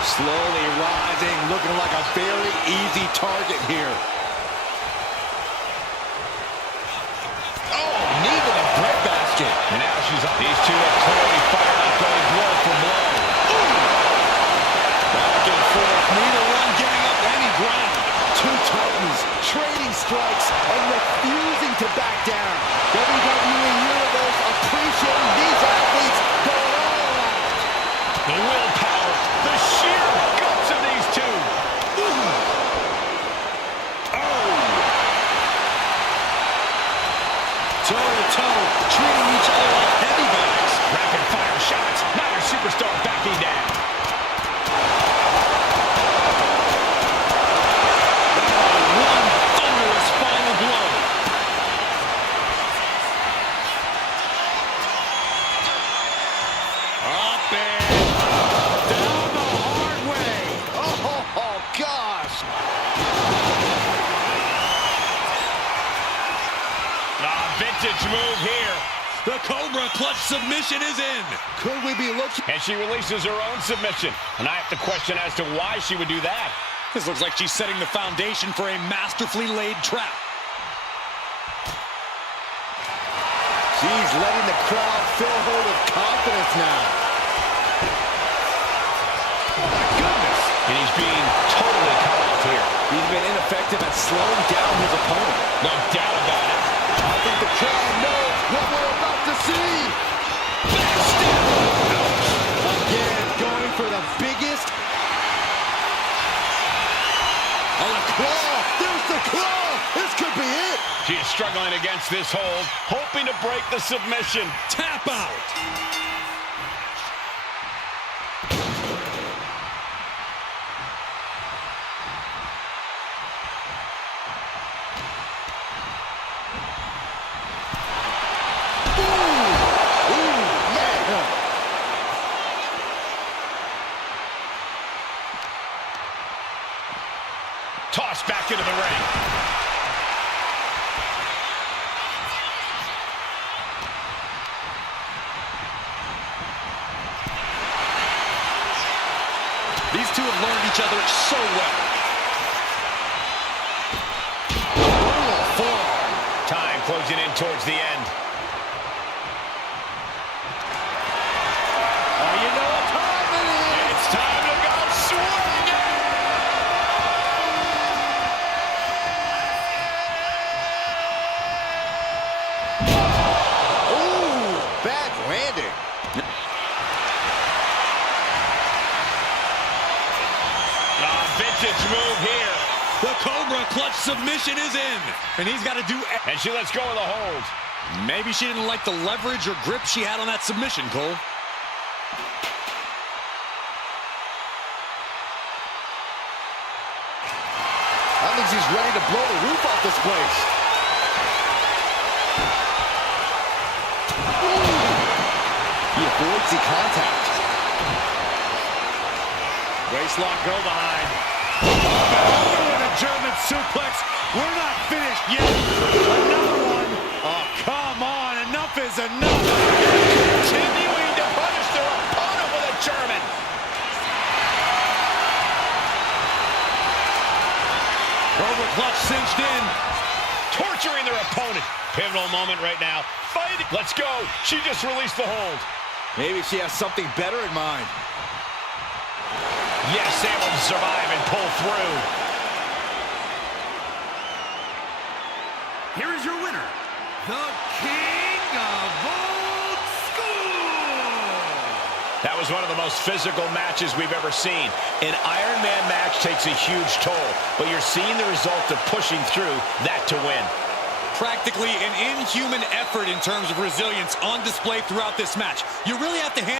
Slowly rising, looking like a very easy target here. Oh, knee to the breadbasket. And now she's up. These two are clearly fired up, going blow for blow. Back and forth, neither one giving up any ground. Two Titans trading strikes and refusing to back down. WWE Universe appreciating these athletes going all out. The willpower toe-to-toe, treating each other like heavy bags. Rapid-fire shots. Neither superstar backing down. One thunderous final blow. Up and down the hard way. Oh, gosh. Vintage move here. The Cobra clutch submission is in. Could we be looking? And she releases her own submission. And I have to question as to why she would do that. This looks like she's setting the foundation for a masterfully laid trap. She's letting the crowd fill her with confidence now. Oh my goodness. And he's being totally cut off here. He's been ineffective at slowing down his opponent. No doubt about it. I think the crowd knows what we're about to see. Again, going for the biggest. Oh, the claw. There's the claw. This could be it. She is struggling against this hold, hoping to break the submission. Tap out. Tossed back into the ring. These two have learned each other so well. Time closing in towards the end. Oh, you know what time it is. It's time to go swinging. Ooh, bad landing. Vintage move here. The Cobra clutch submission is in. And he's got to do... And she lets go of the hold. Maybe she didn't like the leverage or grip she had on that submission, Cole. I think she's ready to blow the roof off this place. Ooh. He avoids the contact. Waistlock go behind. Oh, and a German suplex. We're not finished yet. Another one. Oh, come on. Enough is enough. Continuing to punish their opponent with a German. Cobra clutch cinched in. Torturing their opponent. Pivotal moment right now. Fight. Let's go. She just released the hold. Maybe she has something better in mind. Yes, able to survive and pull through. Here is your winner, the King of Old School. That was one of the most physical matches we've ever seen. An Iron Man match takes a huge toll, but you're seeing the result of pushing through that to win. Practically an inhuman effort in terms of resilience on display throughout this match. You really have to hand